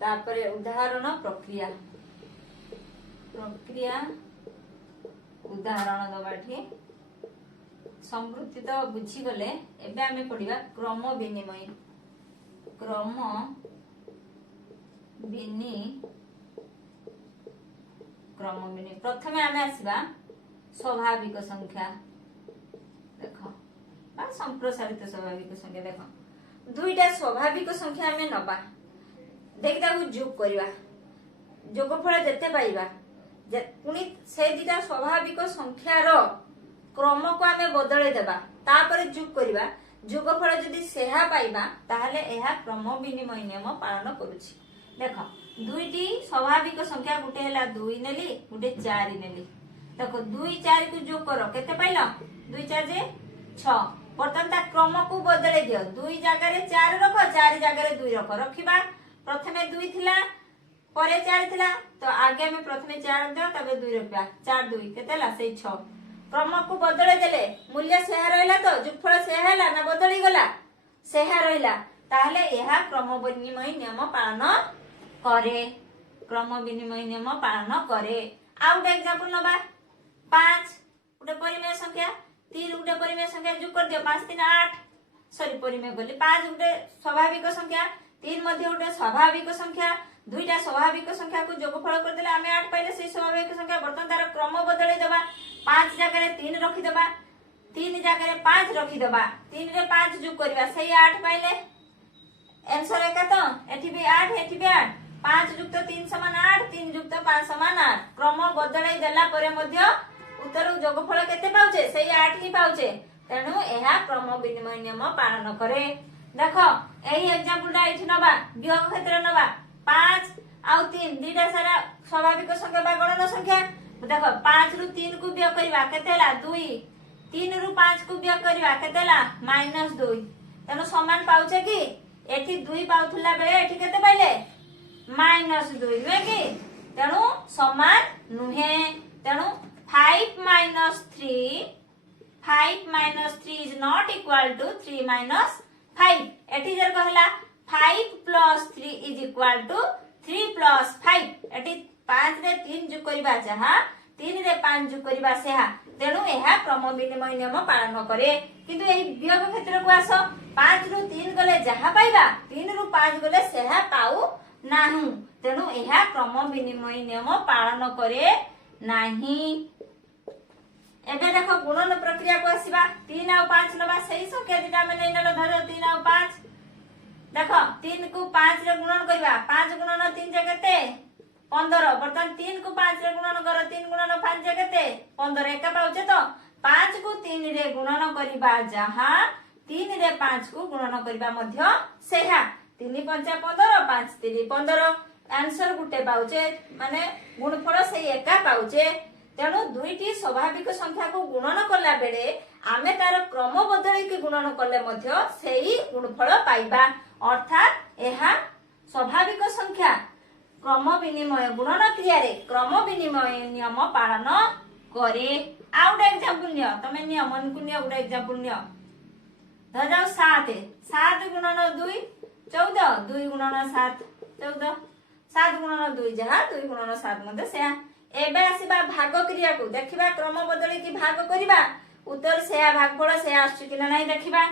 तापरे उदाहरण प्रक्रिया प्रक्रिया उदाहरण दबाठी समृद्धि तो बुझी गले। एबे आमे पढिबा क्रम विनिमय क्रम विनिमय प्रथमे आमे आसीबा स्वाभाविक संख्या देखो बा संप्रसारित स्वाभाविक संख्या देखो दुईटा स्वाभाविक संख्या आमे नबा देखि ताकू जोग करिबा जोगफल जेते पाइबा पुणी से दुईटा स्वाभाविक संख्यार क्रम को आमे बदले देबा तापरे जोग करिबा जोगफल जदि सेहा पाइबा ताहले एहा क्रम विनिमय नियम पालन करूछि। देखो दुईटी स्वाभाविक संख्या गुटे हला 2 नेली गुटे 4 नेली देखो 2 4 को जोग करो केते पाइलो 2 4 जे 6 बर्तन ता क्रम को बदले दियो 2 जगह रे 4 रखो 4 जगह रे 2 रखो रखिबा प्रथमे 2 थिला परे 4 थिला तो आगे में प्रथमे 4 दियो तबे 2 रखबा 4 2 केतेला से 6 क्रम को बदले देले मूल्य सेहा रहला तो जोगफल सेहा हला ना बदली गला सेहा रहला ताहले एहा क्रम विनिमय नियम पालन करे क्रम विनिमय नियम पालन करे। आ उडे एग्जांपल नबा 5 उडे परिमेय संख्या 3 उडे परिमेय संख्या जोग कर दियो 5 3 8 सॉरी परिमेय गली 5 उडे स्वाभाविक संख्या 3 मध्ये उडे स्वाभाविक संख्या दुईटा स्वाभाविक संख्या को जोगफल कर देले आमे 8 पाइले से स्वाभाविक संख्या बर्तन तार क्रम बदलै देबा 5 जगह रे 3 रखि देबा 3 जगह रे 5 रखि देबा 3 रे 5 जोग करबा सही 8 पाइले आंसर एका तो एठी भी 8 एठी भी 8 5 युक्त 3 समान 8 3 युक्त 5 समान 8 क्रम बदलै देला परे मध्ये उत्तर जोगफल केते पाउचे सही 8 ही पाउचे तेनु एहा क्रम विनिमय नियम पालन करे। देखो एही एग्जांपल दा एठी नबा वियोग क्षेत्र नबा 5 आउ 3 दुईटा सारा स्वाभाविक संख्या बा गणन संख्या देखो 5 रु 3 को वियोग करबा केतेला 2 3 रु 5 को वियोग करबा केतेला -2 तेनु समान पाउचे कि एठी 2 पाउथुला बेले एठी केते पाइले -2 नुहे कि तेनु समान नुहे तेनु 5 minus 3 is not equal to 3 minus 5 एठी जर कहला 5 plus 3 is equal to 3 plus 5 एठी 5 रे 3 जोग करबा जहा 3 रे 5 जोग करबा सेहा तेनु एहा क्रम विनिमय नियम पालन करे। किंतु एही वियोग क्षेत्र को आसो 5 रु 3 गले जहा पाइबा 3 रु 5 गले सेहा पाउ नाहु तेनु एहा क्रम विनिमय नियम पालन करे नाही। एबे देखो गुणन प्रक्रिया को आसीबा 3 और 5 नबा सही संख्या दिटा में नै नलो धरो 3 और 5 देखो 3 को 5 रे गुणन करबा 5 गुणन 3 जे केते 15 बर्तन 3 को 5 रे गुणन करो 3 गुणन 5 जे केते 15 एका पाउचे तो 5 को 3 रे गुणन करबा जहा 3 रे 5 को गुणन करबा मध्य सेहा 3 5 15 5 3 15 आंसर गुटे पाउचे माने गुणफल सही एका पाउचे तेणु दुईटी स्वाभाविक संख्या को गुणन कला बेले आमे तार क्रम बदलै के गुणन कले मध्य सेही गुणफल पाइबा अर्थात एहा स्वाभाविक संख्या क्रम विनिमय गुणन क्रिया रे क्रम विनिमय नियम पालन करे। आ उडा एग्जांपल नियो तमे नियम मन को नियो उडा एग्जांपल नियो धर 7 7 गुणन 2 14 2 गुणन 7 14 7 गुणन 2 जहा 2 गुणन 7 मध्ये सेहा एबे आसीबा भाग क्रिया को देखिबा क्रम बदली की भाग करिबा उत्तर सेया भागफल सेया आछि कि नै देखिबा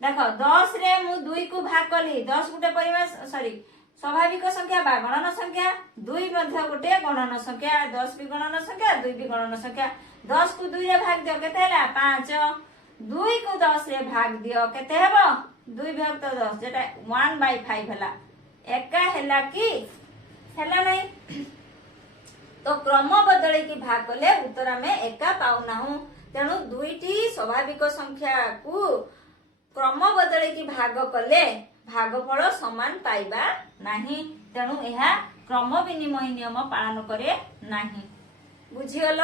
देखो 10 रे मु 2 को भाग कली 10 गुटे परिमेय सॉरी स्वाभाविक संख्या बा गणन संख्या 2 मध्ये गुटे गणन संख्या 10 भी गणन संख्या 2 भी गणन संख्या 10 को 2 रे भाग दियो केते हला 5 दुई को 10 रे भाग दियो केते हेबो 2 विभक्त 10 जेटा 1/5 हला एका हला कि हला नहीं तो क्रम बदले की भाग कले उत्तर आमे एका पाउना हूं तेणु दुईटी स्वाभाविक संख्या को क्रम बदले की भाग कले भागफल समान पाइबा नहीं तेणु यह क्रम विनिमय नियम पालन करे नहीं बुझीगल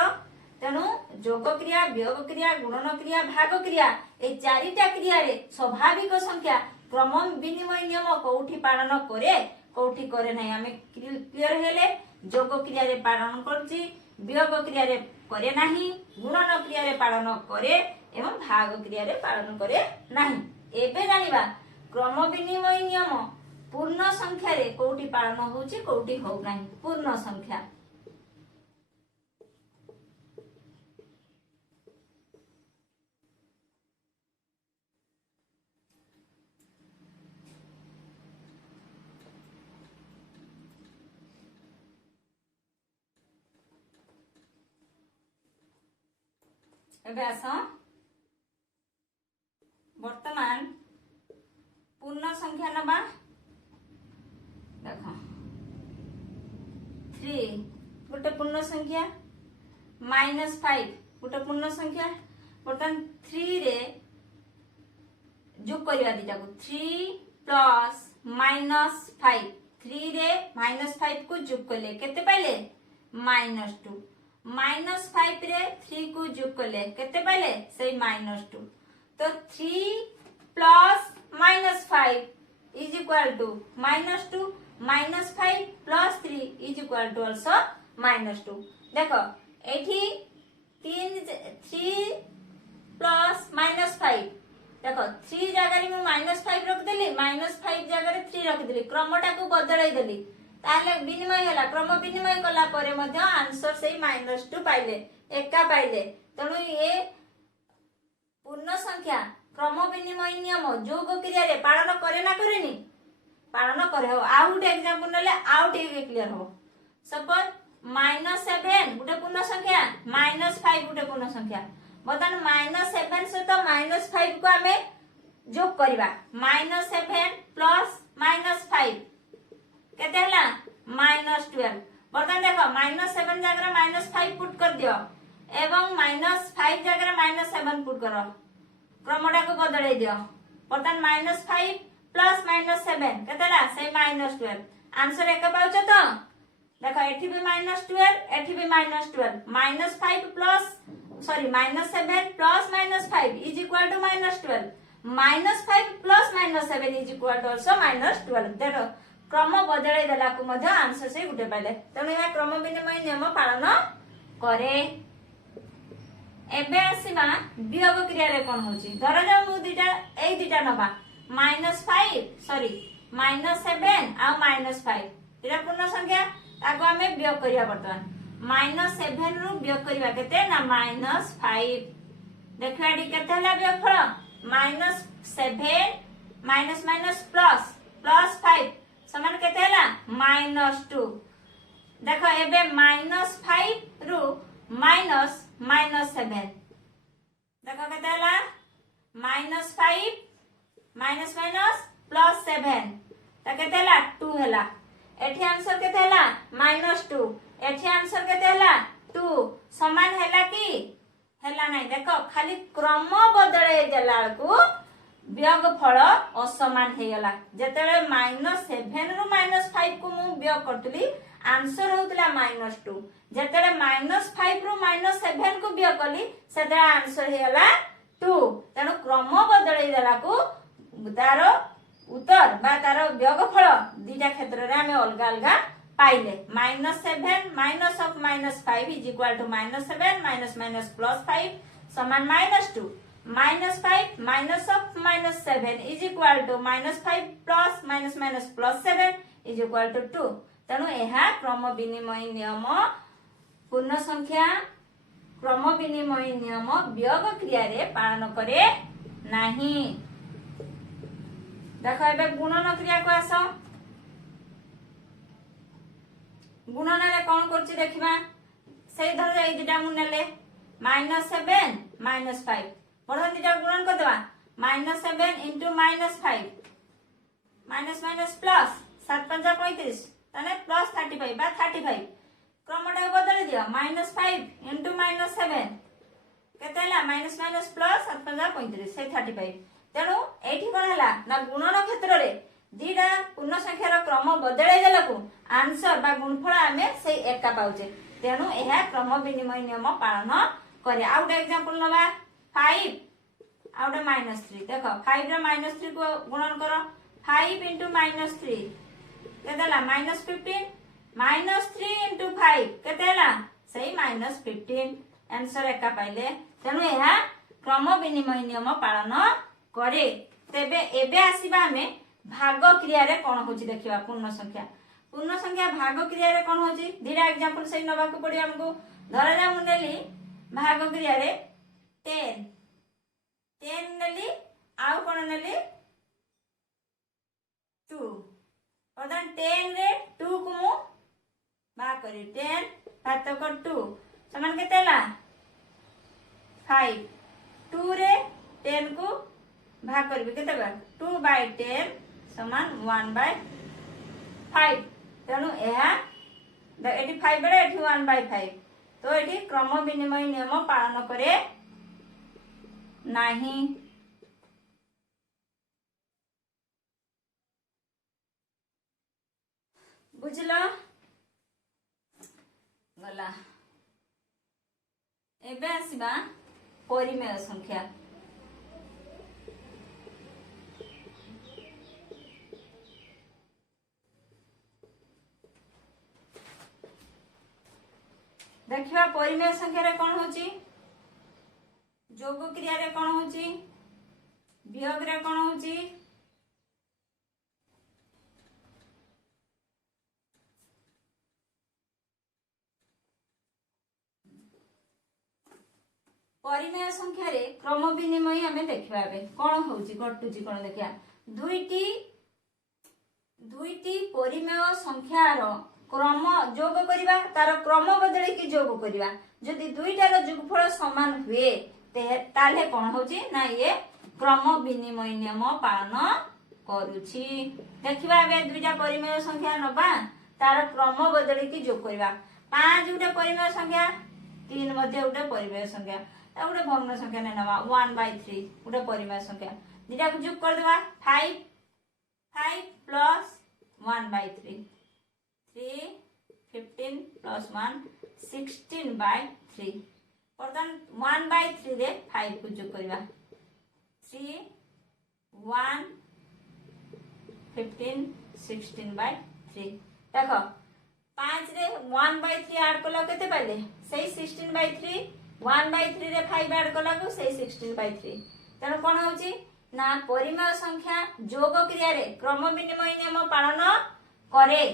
तेणु जोग क्रिया वियोग क्रिया गुणन क्रिया भाग क्रिया ए चारिटा क्रिया रे स्वाभाविक संख्या क्रम विनिमय नियम कोठी पालन करे कोठी करे नहीं आमे क्लियर हेले जोग क्रिया रे पालन करछि वियोग क्रिया रे करे नहीं गुणन क्रिया रे पालन करे एवं भाग क्रिया रे पालन करे नहीं एबे जानिबा क्रम विनिमय नियम पूर्ण संख्या रे कोठी पालन होछि कोठी हो नहीं पूर्ण संख्या एबे आस वर्तमान पूर्ण संख्या नबा देख 3 गोटे पूर्ण संख्या -5 गोटे पूर्ण संख्या बर्तमान 3 रे जोग करिया दिटा को 3 प्लस -5 3 रे -5 को जोग कले केते पाइले -2 -5 रे 3 को जोग कले केते पाइले से -2 तो 3 plus -5 is equal to -2 -5 plus 3 is equal to also -2 देखो एठी 3 प्लस -5 देखो 3 जगह रे मु -5 रख देली -5 जगह रे 3 रख देली क्रमटा को बदलाई देली ताले विनिमय हला क्रम विनिमय कला परे मध्य आंसर से -2 पाइले एका पाइले तणु ये पूर्ण संख्या क्रम विनिमय नियम जोग क्रिया रे पालन करे ना करेनी पालन करे हो आउट एग्जांपल नले आउट एक क्लियर हो सपोज -7 गुटे पूर्ण संख्या -5 गुटे पूर्ण संख्या बतन -7 से तो -5 को हमें जोग करबा -7 प्लस -5 केते हला -12 बर्तन देखो -7 जगह -5 पुट कर दियो एवं -5 जगह -7 पुट करो क्रमटा को बदले दियो बर्तन -5 प्लस -7 केते हला से -12 आंसर एक पाउछ तो देखो एठी भी -12 एठी भी -12 -5 plus sorry -7 plus -5 is equal to -12 -5 plus -7 is equal to also -12 देखो क्रम बदले देला को मध्य आंसर से गुटे पाइले तने या क्रम विनिमय नियम पालन करे एबे आसीबा वियोग क्रिया रे कोन होची धर जा मु दिटा ए दिटा नबा -5 सॉरी -7 आ -5 एटा पूर्ण संख्या ताको हमें वियोग करिया वर्तमान -7 रु वियोग करिया केते ना -5 देखा डी केते हला वियोग फल -7 प्लस 5 समान केते हला -2 देखो एबे -5 रु -7 देखो केते हला -5 प्लस 7 त केते हला 2 हला एठी आंसर केते हला -2 एठी आंसर केते हला 2 समान हला कि हला नहीं देखो खाली क्रम बदले देला को वियोग फल असमान हे गला जेतेले -7 रु -5 को मु वियोग करतली आंसर होतला -2 जेतेले -5 रु -7 को वियोग कली सेते आंसर हे गला 2 तेनु क्रम बदले देला को तार उत्तर बा तार वियोग फल दीटा क्षेत्र रे हमें अलगा अलगा पाइले -7 minus of -5 is equal is -7 minus plus 5 समान -2 -5 minus of -7 is equal to -5 plus plus 7 is equal to 2 तेणु यह क्रम विनिमय नियम पूर्ण संख्या क्रम विनिमय नियम वियोग क्रिया रे पालन करे नहीं देखो एबे गुणन क्रिया को आसो गुणन रे कोन करछि देखिबा सेई धर ए दिटा मु नेले -7 -5 बढ़न दिटा गुणन कर देबा -7 इंटू -5 माइनस माइनस प्लस 7 पंजा 35 ताने प्लस 35 बा 35 क्रमटा बदल दियो -5 इंटू -7 केते हला माइनस माइनस प्लस 7 पंजा 35 से 35 तेणु एठी कोन हला ना गुणन क्षेत्र रे दीटा पूर्ण संख्यार क्रम बदलै देलकु आंसर बा गुणफल आमे से एका पाउचे तेणु एहा क्रम विनिमय नियम पालन करे। आउट एग्जांपल नबा 5 आउट -3 देखो 5 रे -3 को गुणन करो 5 इंटू -3 केतेला -15 -3 इंटू 5 केतेला सही -15 आंसर एका पाइले तेणु एहा क्रम विनिमय नियम पालन करे। तेबे एबे आसीबा हमें भाग क्रिया रे कोन होची देखिबा पूर्ण संख्या भाग क्रिया रे कोन होची दीटा एग्जांपल सही नबा को पड़ी हमको धरा जा मुनेली भाग क्रिया रे 10 नेली आउ कोन नेली 2 प्रदान 10 रे 2 को मु भाग करी 10 भाग को 2 समान केतेला 5 2 रे 10 को भाग करबे केते बा 2/10 समान 1/5 तेणु एहा एटी 5 बड़े एटी 1/5 तो एटी क्रम विनिमय नियम पालन करे नाही। बुझलो गला एबे आसीबा परिमेय संख्या देखिबा परिमेय संख्या रे कोन होची जोग क्रिया रे कोन होची वियोग रे कोन होची परिमेय संख्या रे क्रम विनिमय हमें देखिबा बे कोन होची घटुची कोन देखिया दुईटी परिमेय संख्यार क्रम जोग करिबा तार क्रम बदले की जोग करिबा जदि दुईटार जोगफल समान हुए ताले कोन होची ना ये क्रम विनिमय नियम पालन करूची। देखिबा बे दुईटा परिमेय संख्या नबा तार क्रम बदले की जोग करिबा 5 उटे परिमेय संख्या 3 मध्ये उटे परिमेय संख्या उटे भग्न संख्या ने नबा 1/3 उटे परिमेय संख्या दिटा को जोग कर देबा 5 प्लस 1/3 3 15 प्लस 1 16/3 बर्तन 1/3 रे 5 को जोग करबा 3 1 15 16/3 देखो 5 रे 1/3 ऐड कला केते पाइले सही 16/3 1/3 रे 5 ऐड कला को सही 16/3 तेनो कोन होची ना परिमेय संख्या जोग क्रिया रे क्रम विनिमय नियम पालन करे।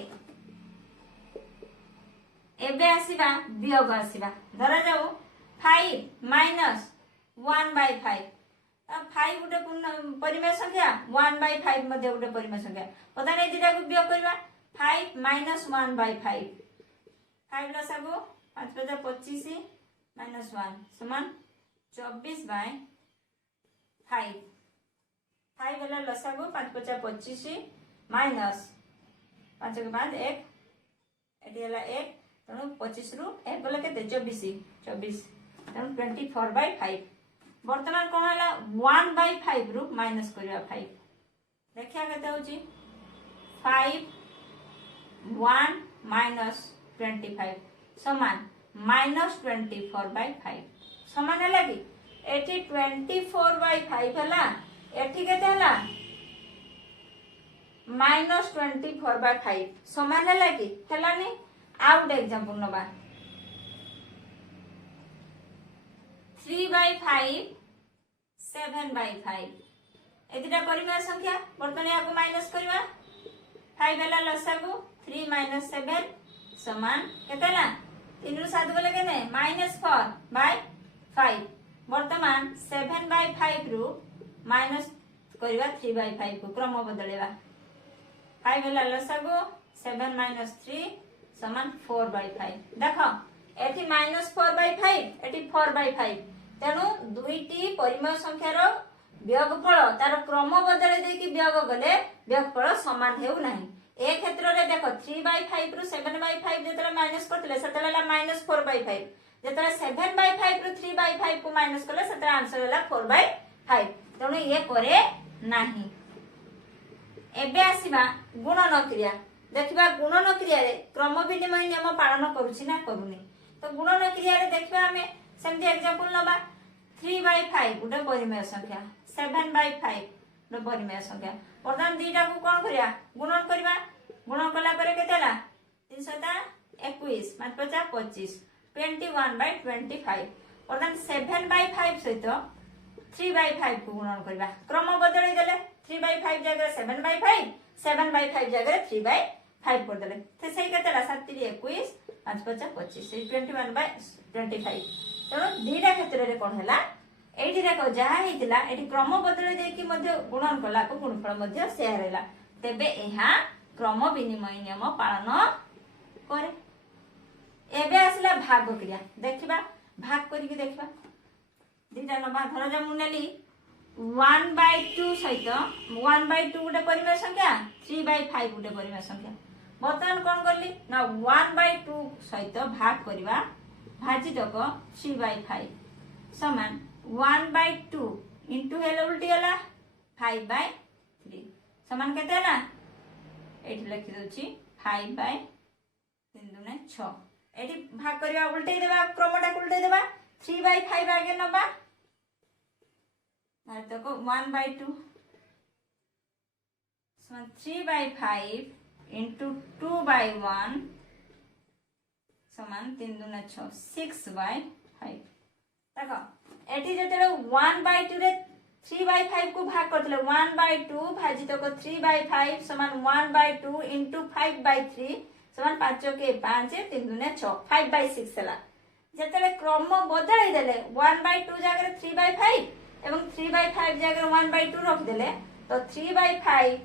एबे आसीबा वियोग आसीबा धरा जाऊ 5 माइनस 1/5 अब 5 गुटे परिमेय संख्या 1/5 मध्ये गुटे परिमेय संख्या पता नै दिटा को वियोग करबा 5 माइनस 1/5 5 लसागु 5 + 25 माइनस 1 समान 24/5 5 वाला लसागु 5 + 25 माइनस 5 के बाद 1 एटी हला 1 तणु 25 रु 1 गले केते 24 तणु 24/5 वर्तमान कोन हला 1/5 रु माइनस करबा 5 देखिया केते होची 5 1 माइनस 25 समान माइनस 24/5 समान हला कि एटी 24/5 हला एठी केते हला माइनस 24/5 समान हला कि हलानी आउट एग्जांपल नबा 3/5 7/5 एदिटा परिमेय संख्या वर्तमान याको माइनस करबा 5 वाला लसागु 3 - 7 समान केतेला 3 रु 7 गले केने -4/5 वर्तमान 7/5 रु माइनस करबा 3/5 को क्रम बदलेबा 5 वाला लसागु 7 - 3 समान 4/5 देखो एठी -4/5 एठी 4/5 तेणु दुईटी परिमेय संख्यार वियोगफल तार क्रम बदल देकी वियोग गले वियोगफल समान हेउ नाही। ए क्षेत्र रे देखो 3/5 रु 7/5 जतले माइनस करथिले सेतले -4/5 जतले 7/5 रु 3/5 को माइनस करले सेतले आंसर होला 4/5 तेणु ये करे नाही। एबे आसीबा गुणन क्रिया देखिबा गुणन क्रिया रे क्रम विनिमय नियम पालन करूची ना करूनी। तो गुणन क्रिया रे देखिबा हमें सेमती एग्जांपल नबा 3/5 गुटे परिमेय संख्या 7/5 गुटे परिमेय संख्या वर्तमान दीटा को कोन करिया गुणन करबा गुणन कला परे केतेला 321 5 50 25 21/25 वर्तमान 7/5 सहित 3/5 को गुणन करबा क्रम बदलै देले 3/5 जगह 7/5 7/5 जगह 3/5 कर देले ते सही केतेला 7 3 21 5 50 25 21/25 तेणु दीटा क्षेत्र रे कोन हैला एठी देखो जहा हेतिला एठी क्रम बदलै देकी मध्ये गुणन कला को गुणफल मध्ये शेयर हैला तेबे एहा क्रम विनिमय नियम पालन करे। एबे आसला भाग क्रिया देखिबा भाग करिके देखिबा दीटा नबा धर जा मुनेली 1/2 सहित 1/2 गुटे परिमेय संख्या 3/5 गुटे परिमेय संख्या बर्तमान कोन करली ना 1/2 सहित भाग करबा भाजितक 3/5 समान 1/2 इंटू हेले उल्टी गला 5/3 समान केते ना एठी लिखि दोची 5/3 दुने 6 एठी भाग करबा उल्टे देबा क्रमटा उल्टे देबा 3/5 आगे नबा तो को 1/2 समान 3/5 इंटू 2/1 समान 3 दुना 6 6/5 देखो एठी जतेले 1/2 रे 3/5 को भाग करथिले 1/2 भाजित को 3/5 समान 1/2 इंटू 5/3 समान 5 के 5 3 दुने 6 5/6 हला जतेले क्रम बदलै देले 1/2 जगह 3/5 एवं 3/5 जगह 1/2 रख देले तो 3/5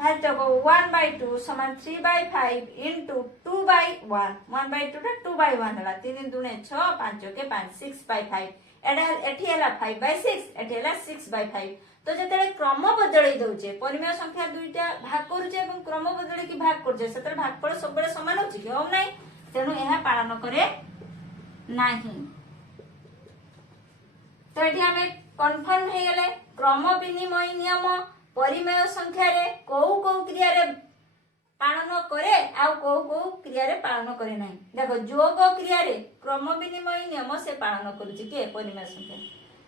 भाजित को 1/2 समान 3/5 इंटू 2/1 1/2 टा 2/1 हला 3 दुने 6 5 के 5 6/5 एटा एठी हला 5/6 एठी हला 6/5 तो जतेले क्रम बदलै दउचे परिमेय संख्या दुईटा भाग करूचे एवं क्रम बदलै की भाग करजे सेतरे भागफल सब बेले समान होची कि हो नाही तेनु एहा पालन करे नाही। तो एठी हमें कन्फर्म हे गेले क्रम विनिमय नियम परिमेय संख्या रे को क्रिया रे पालन करे आ को क्रिया रे पालन करे नाही। देखो जोग क्रिया रे क्रम विनिमय नियम से पालन करूची के परिमेय संख्या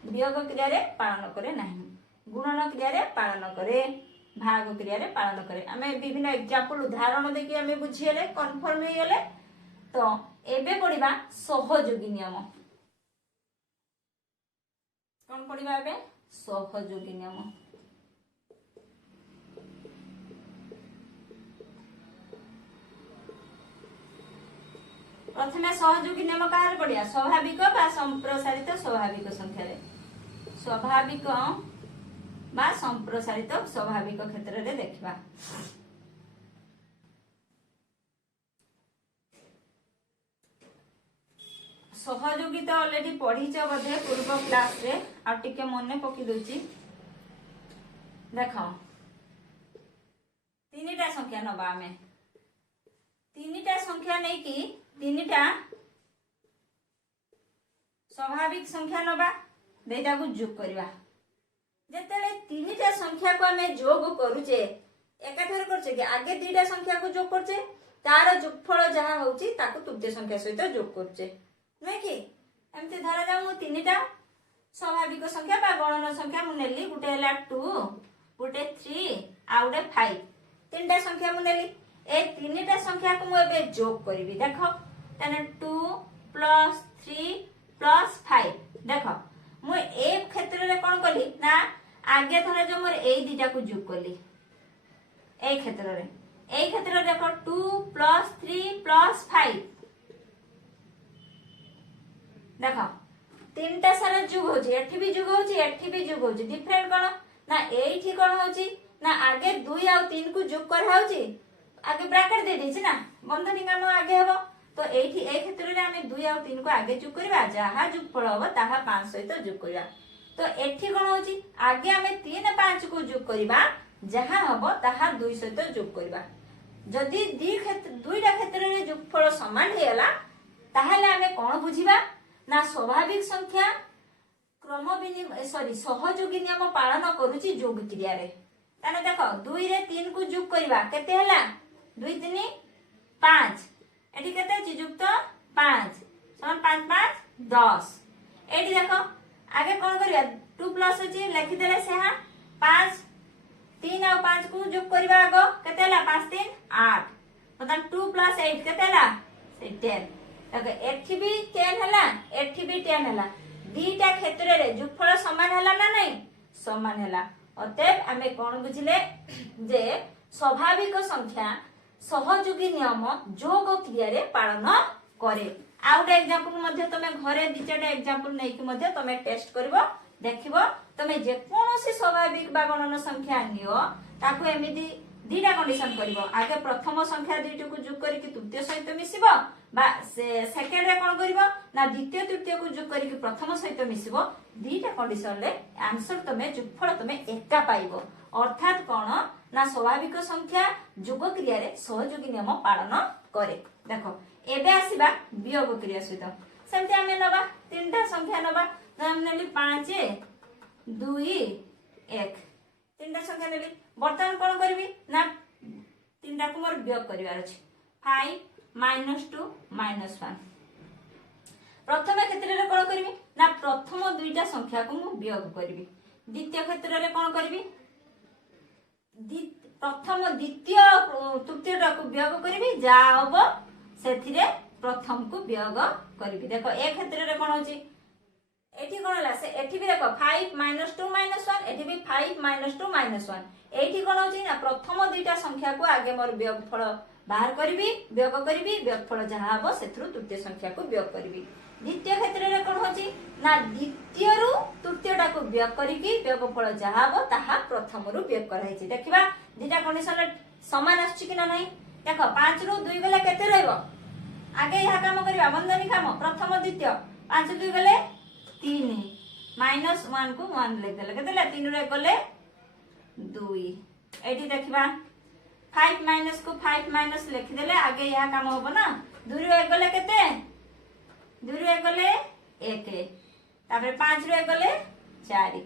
वियोग क्रिया रे पालन करे नाही गुणन क्रिया रे पालन करे भाग क्रिया रे पालन करे। आमे विभिन्न एग्जांपल उदाहरण देखि आमे बुझियले कन्फर्म हे गेले। तो एबे पढिबा सहयोगी नियम कोन पढिबा एबे सहयोगी नियम प्रथमे सहयोगी नियम काहर पढिया स्वाभाविक बा संप्रसारित स्वाभाविक संख्या रे स्वाभाविक बा संप्रसारित स्वाभाविक क्षेत्र रे देखिबा सहयोगी तो ऑलरेडी पढ़ीच बोधे पूर्व क्लास रे आ टिके मने पकी दोची देखो तीनटा संख्या नबा हमें तीनटा संख्या नै कि तीनटा स्वाभाविक संख्या नबा देटा को जोग करबा जेतेले तीनटा संख्या को हमें जोग करूचे एकाथर करचे कि आगे दीटा संख्या को जोग करचे तार जोगफल जहा होची ताको तृतीय संख्या सहित जोग करचे नै कि एमते धरा जा मु तीनटा स्वाभाविक संख्या बा गणन संख्या मु नेली गुटे हला 2 गुटे 3 आ गुटे 5 तीनटा संख्या मु नेली ए तीनटा संख्या को मु एबे जोग करबी देखो तने 2 + 3 + 5 देखो मु ए क्षेत्र रे कोन कली ना आगे धरा जो मोर ए दीटा को जोग करली ए क्षेत्र रे देखो 2 + 3 + 5 देखो तीनटा सारा जुग होची एठी भी जुग होची एठी भी जुग होची डिफरेंट कोन ना एठी कोन होची ना आगे 2 आ 3 को जोग कर होची आगे ब्रैकेट दे देछि ना बंधनी काम आगे हबो तो एठी ए क्षेत्र रे हमें 2 और 3 को आगे जोग करबा जहा जोगफल होबो ताहा 5 सहित जोग करबा तो एठी कोन होची आगे हमें 3 5 को जोग करबा जहा होबो ताहा 2 सहित जोग करबा जदि दुईटा क्षेत्र रे जोगफल समान हेला ताहले हमें कोन बुझिबा ना स्वाभाविक संख्या क्रम सहयोगी नियम पालन करूची जोग क्रिया रे ताने देखो 2 रे 3 को जोग करबा केते हला 2 3 5 एठी केते अछि युक्त 5 समान 5 5 10 एठी देखो आगे कोन करिया 2 प्लस अछि लिखि देले से हा 5 3 और 5 को जोग करबा आगो केते हला 5 3 8 मतलब 2 प्लस 8 केते हला 10 ओके एठी भी 10 हला एठी भी 10 हला दीटा क्षेत्र रे जोगफल समान हला ना नहीं समान हला अतएव हमें कोन बुझिले जे स्वाभाविक संख्या सहयोगी नियम जोग क्रिया रे पालन करे आउट एग्जांपल मध्ये तमे घरे दिचाटा एग्जांपल नै कि मध्ये तमे टेस्ट करबो देखिबो तमे जे कोनोसी स्वाभाविक बा गणन संख्या नियो ताको एमिति दीटा कंडीशन करबो आगे प्रथम संख्या दुईटा को जोग करी कि तृतीय सहित मिसिबो बा सेकंड रे कोन करबो ना द्वितीय तृतीय को जोग करी कि प्रथम सहित मिसिबो दीटा कंडीशन रे आंसर तमे जोगफल तमे एका पाइबो अर्थात कोन ना स्वाभाविक संख्या जोग क्रिया रे सहयोगी नियम पालन करे देखो एबे आसीबा वियोग क्रिया सहित सेमते हमें नबा तीनटा संख्या नबा हम नेली 5 2 1 तीनटा संख्या नेली वर्तमान कोन करबी ना तीनटा को मोर वियोग करिवार अछि 5 -2 -1 प्रथम क्षेत्र रे कोन करबी ना प्रथम दुईटा संख्या को मु वियोग करबी द्वितीय क्षेत्र रे कोन करबी प्रथम द्वितीय तृतीय टा को वियोग करबी जा हबो सेथिरे प्रथम को वियोग करबी देखो ए क्षेत्र रे कोन होची एठी कोन हला से एठी भी देखो 5 -2 -1 एठी भी 5 -2 -1 एठी कोन होची ना प्रथम दुईटा संख्या को आगे मोर वियोगफल बाहर करबी वियोग करबी वियोगफल जहा हबो सेथरु तृतीय संख्या को वियोग करबी द्वितीय क्षेत्र रे कोन होची ना द्वितीय रु तृतीय टा को वियोग करिकी वियोगफल जहा हबो ताहा प्रथम रु वियोग कराइछि देखिबा दीटा कंडीशन समान आछि कि ना नहीं देखो 5 रु 2 गले केते रहइबो आगे यहा काम करबा बंधनी काम प्रथम द्वितीय 5 2 गले 3 -1 को 1 लिख देले केते 3 रे गले 2 एठी देखिबा 5 माइनस को 5 माइनस लिख देले आगे यहा काम होबो ना 2 रे गले केते 2 रे गले 1 तापर 5 रे गले 4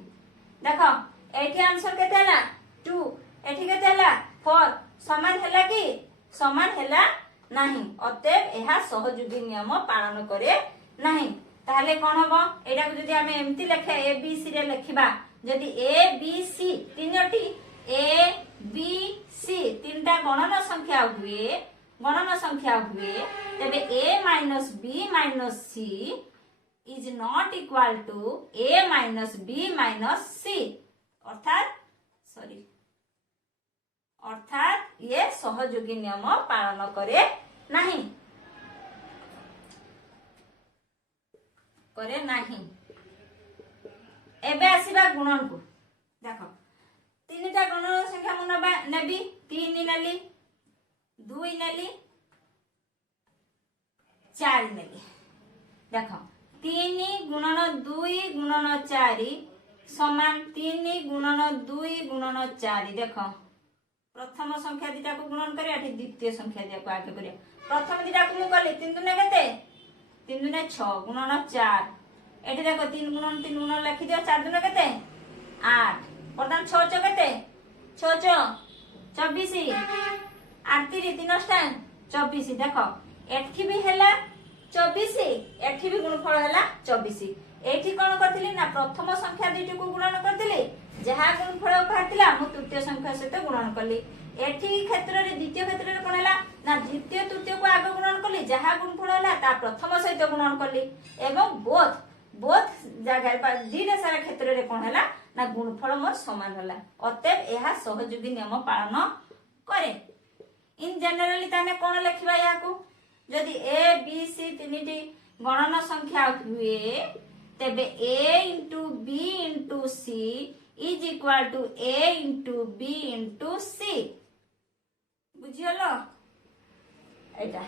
देखो एठी आंसर केते हला 2 एठी केते हला 4 समान हला कि समान हला नहीं अतएव एहा सहयोगी नियम पालन करे नहीं ताहले कोन होबो एटा को जदी हमें एम्ति लेखे ए बी सी रे लेखिबा जदी A B C तीनोटी A B C तीनटा गणन संख्या हुए तबे a minus b minus c is not equal to a minus b minus c अर्थात ये सहयोगी नियम पालन करे नहीं एबे आसीबा गुणन को देखो तीनटा गणन संख्या मन नेबी 3 नेली 2 नेली 4 नेली देखो 3 गुणन 2 गुणन 4 समान 3 गुणन 2 गुणन 4 देखो प्रथम संख्या दीटा को गुणन करिया एठी द्वितीय संख्या दिया को आगे करिया प्रथम दीटा को मु कली 3 दुने केते 3 दुने 6 गुणन 4 एठी देखो 3 गुणन 3 गुणन लिखि दियो 4 दुने केते 8 प्रथम 6 6 केते 6 6 24 8 3 3 स्टैंड 24 देखो एठी भी हैला 24 एठी भी गुणफल हैला 24 एठी कोन करथिली ना प्रथम संख्या दीटी को गुणन करथिली जहा गुणफल कहतिला मु तृतीय संख्या सहित गुणन करली एठी क्षेत्र रे द्वितीय क्षेत्र रे कोन हैला ना द्वितीय तृतीय को आगे गुणन करली जहा गुणफल हैला ता प्रथम सहित गुणन करली एवं बोथ जगह पर दीटा सारा क्षेत्र रे कोन हैला ना गुणफल मोर समान होला अतएव एहा सहयोगी नियम पालन करे इन जनरली ताने कोन लिखिबा या को जदि ए बी सी तीनटी गणन संख्या हुए तबे a into b into c is equal to a into b into c बुझियलो एटा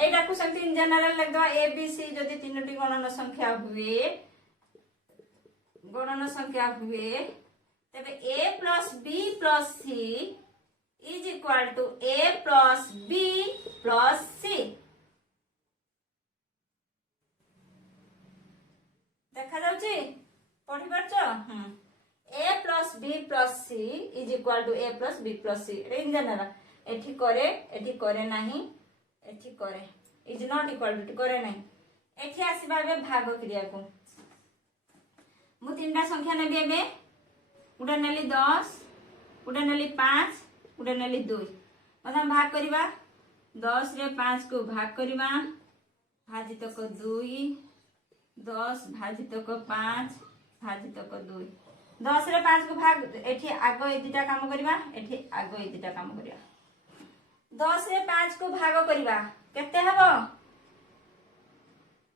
एटा को सेमती इन जनरल लिख दवा ए बी सी जदी तीनोटी गणन संख्या हुए तबे a plus b plus c is equal to a plus b plus c। देखा जाउची पढ़ी परछ a plus b plus c is equal to a plus b plus c in general एठी करे नाही एठी करे इज नॉट इक्वल टू करे नाही एठी आसीबा बे भाग क्रिया को मु तीनटा संख्या नेबी एबे उडा नेली 10 उडा नेली 5 उडा नेली 2 मतलब भाग करबा 10 रे 5 को भाग करबा भाजित को 2 10 भाजित को 5 भाजित को 2 10 रे 5 को भाग एठी आगो ए दुटा काम करबा एठी आगो ए दुटा काम करबा 10 रे 5 को भाग करबा केते हबो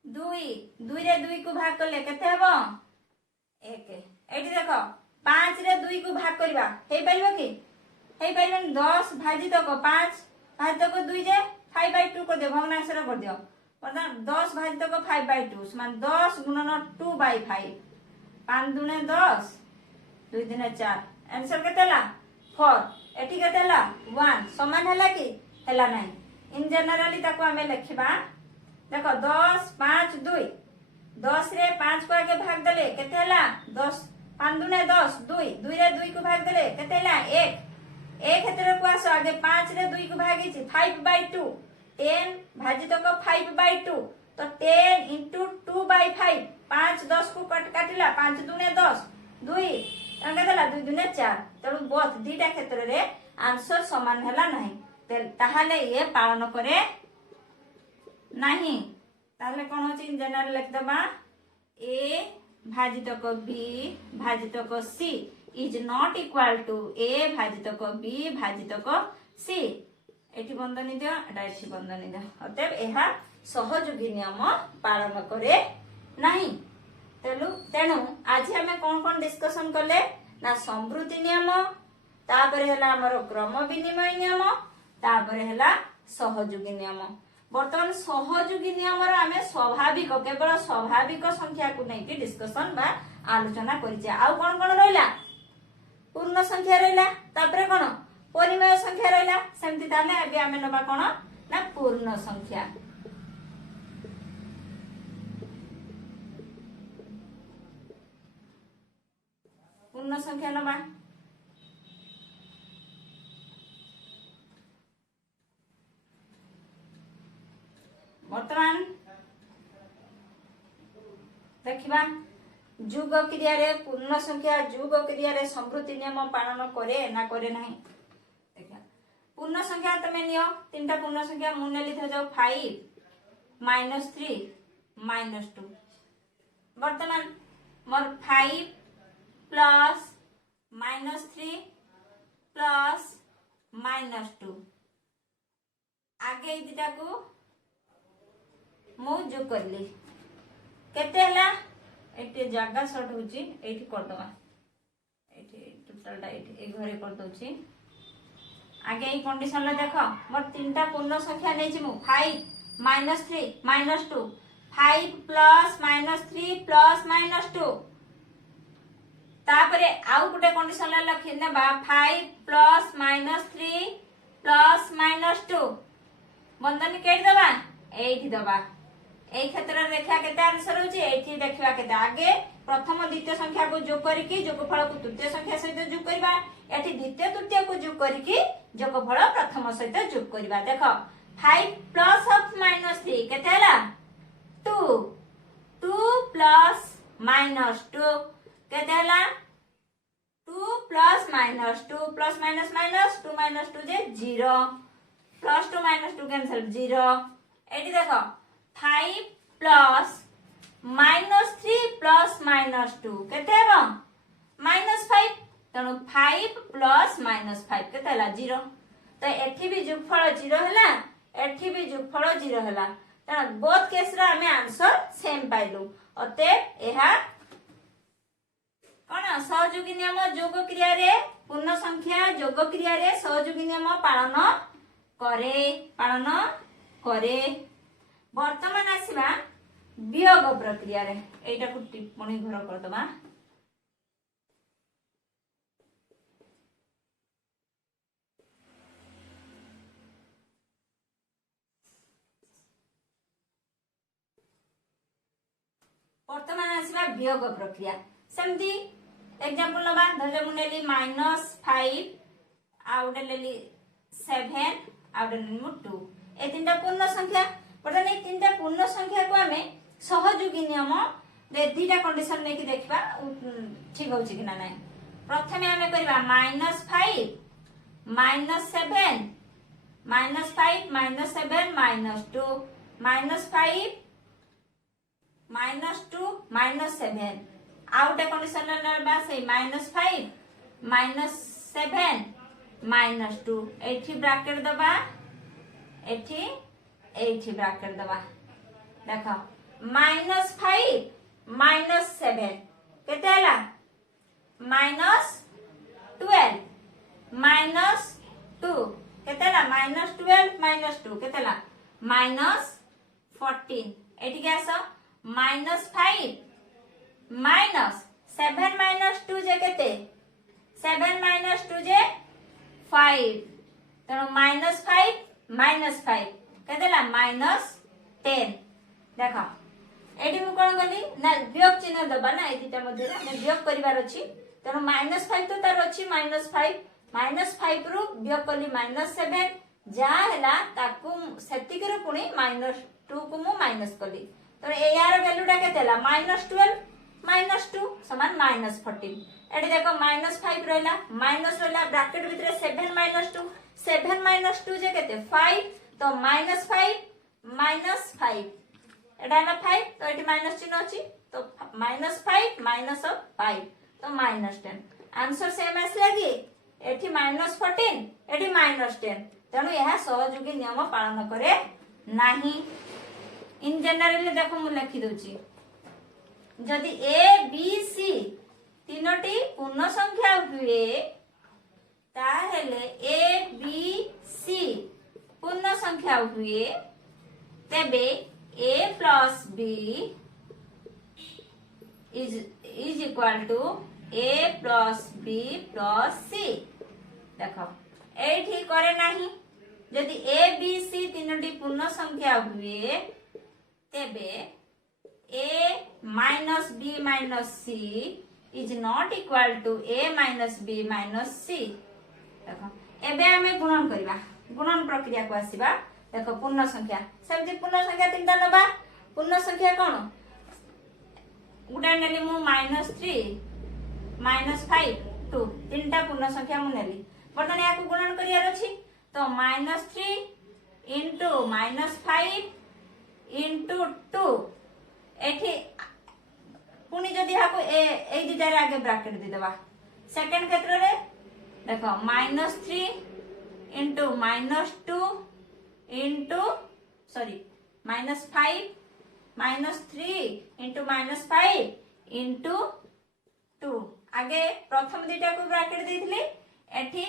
2 रे 2 को भाग करले केते हबो 1 एठी देखो 5 रे 2 को भाग करबा हे परिबो कि हे परिबन 10 भाजित को 5 भाजित को 2 जे 5/2 को दे भग्नांश कर दियो मतलब 10 भाजित को 5/2 मान 10 गुणन 2/5 5 दुने 10 2 दुने 4 आंसर केतेला 4 एठी केतेला 1 समान हला कि हला नाही इन जनरली ताको हमें लिखबा देखो 10 5 2 10 रे 5 को आगे भाग देले केते हला 10 5 दुने 10 2 2 रे 2 को भाग देले केते हला 1 1 हेतरे को आसो आगे 5 रे 2 को भागी छी 5/2 10 भाजित को 5/2 तो 10 into 2/5 5 10 को काटिला 5 दुने 10 2 अंका देला 2 दुने 4 तब बोथ दीटा क्षेत्र रे आंसर समान हला नाही ताहले ये पालन करे नहीं ताहले कोन होची इन जनरल लिख दबा a भाजित को b भाजित को c is not equal to a भाजित को b भाजित को c एठी बंधनी दियो एटा एठी बंधनी दियो अतएव एहा सहयोगी नियम पालन करे नहीं तेणु आज हमें कौन डिस्कशन कले ना समृद्धि नियम तापरे हला हमर क्रम विनिमय नियम तापरे हला सहयोगी नियम बर्तमान सहयोगी नियम रो हमें स्वाभाविक केवल स्वाभाविक संख्या को नै कि डिस्कशन बा आलोचना करिছে आ कोन रहला पूर्ण संख्या रहला तापरे कोन परिमेय संख्या रहला सेमति ताले अबे हमें नबा कोन ना पूर्ण संख्या पूर्ण संख्या नबा वर्तमान देखिबा जुग क्रिया रे पूर्ण संख्या जुग क्रिया रे समृद्धि नियम पालन करे ना करे नहीं देखा पूर्ण संख्या तमे नियो तीनटा पूर्ण संख्या मुने लिख जाओ 5 -3 -2 वर्तमान मोर 5 प्लस -3 प्लस -2 आगे दिटा को मु जो करली केते हला एटे जागा शॉर्ट होची एठी कर दवा एठी टोटल टा एठी ए घरे कर दोची आगे ई कंडीशन ला देखो मोर तीनटा पूर्ण संख्या नै छी मु 5 -3 -2 5 प्लस -3 प्लस -2 तापरे आउ गुटे कंडीशन ला लखि नेबा 5 प्लस -3 प्लस -2 बंधन केट दबा एठी दबा ए क्षेत्र रेखा केते आंसर होची एठी देखिबा केते आगे प्रथम द्वितीय संख्या को जोग करिकि जोगफल को तृतीय संख्या सहित जोग करबा एठी द्वितीय तृतीय को जोग करिकि जोगफल प्रथम सहित जोग करबा देखो 5 प्लस ऑफ -3 केते हला 2 2 प्लस -2 केते हला 2 प्लस -2 प्लस माइनस माइनस 2 -2 जे 0 प्लस 2 -2 कैंसिल 0 एठी देखो 5 प्लस -3 प्लस -2 केते हेबो -5 तनो 5 प्लस -5 केते हला 0 तो एठी भी जोगफल 0 हला एठी भी जोगफल 0 हला तनो बोथ केस रा हमें आंसर सेम पाइलु अते एहा कोन सहयोगी नियम जोग क्रिया रे पूर्ण संख्या जोग क्रिया रे सहयोगी नियम पालन करे वर्तमान आसीबा वियोग प्रक्रिया रे एटा को टिप्पणी घर कर दबा। वर्तमान आसीबा वियोग प्रक्रिया सेमती एग्जांपल नबा धरे मु नेली -5 आउडे लेली 7 आउडे लेली मु 2 ए तीनटा पूर्ण संख्या बर्तमान ए तीनटा पूर्ण संख्या को हमें सहयोगी नियम रे दीटा कंडीशन ने कि देखबा ठीक होची कि ना नाही। प्रथमे हमें करबा -5 -7 -5 -7 -2 -5 -2 -7 आउटे कंडीशन लेबा से -5 -7 -2 एठी ब्रैकेट दबा एठी ब्रैकेट दबा देखो -5 -7 केते हला -12 -2 केते हला -12 -2 केते हला -14 एठी के आसो -5 -7 -2 जे केते 7 -2 जे 5 तेणु -5 केते हला -10 देखो एडी मु कोन गली ना वियोग चिन्ह दबा ना ए दिटा मध्ये रे वियोग परिवार अछि तेणु -5 तो तार अछि -5 रु वियोग कली -7 जा हैला ताकू सेतिकर पुणी -2 को मु माइनस कली तो ए यार वैल्यूटा केते हला -12 -2 समान -14 एडी देखो -5 रहला माइनस रहला ब्रैकेट भितरे 7 -2 जे केते 5 तो -5 एटा ना 5 तो एटी माइनस चिन्ह अछि तो -5 -5 तो -10 आंसर सेम आसला कि एठी -14 एठी -10 तेणु यह सहयोगी नियम पालन करे नाही। इन जनरल देखो मु लिखि दोची जदि ए बी सी तीनोटी पूर्ण संख्या हुए ताहेले ए बी सी पूर्ण संख्या हुए तेबे a plus b is equal to a plus b plus c देखो एठी करे नाही यदि a b c तीनोटी पूर्ण संख्या हुए तेबे a minus b minus c is not equal to a minus b minus c देखो एबे हमें गुणन करबा गुणन प्रक्रिया को आसीबा देखो पूर्ण संख्या सेमती पूर्ण संख्या तीनटा नबा पूर्ण संख्या कोन गुडा नेली मु -3 -5 2 तीनटा पूर्ण संख्या मु नेली बर्तमान या को गुणन करियार अछि तो -3 into -5 into 2 एठी पुनी जदी हाको ए दिटा रे आगे ब्रैकेट दे देबा सेकंड क्षेत्र रे देखो -3 into -2 into sorry -5 -3 into -5 into 2 आगे प्रथम दिटा को ब्रैकेट देथिले एठी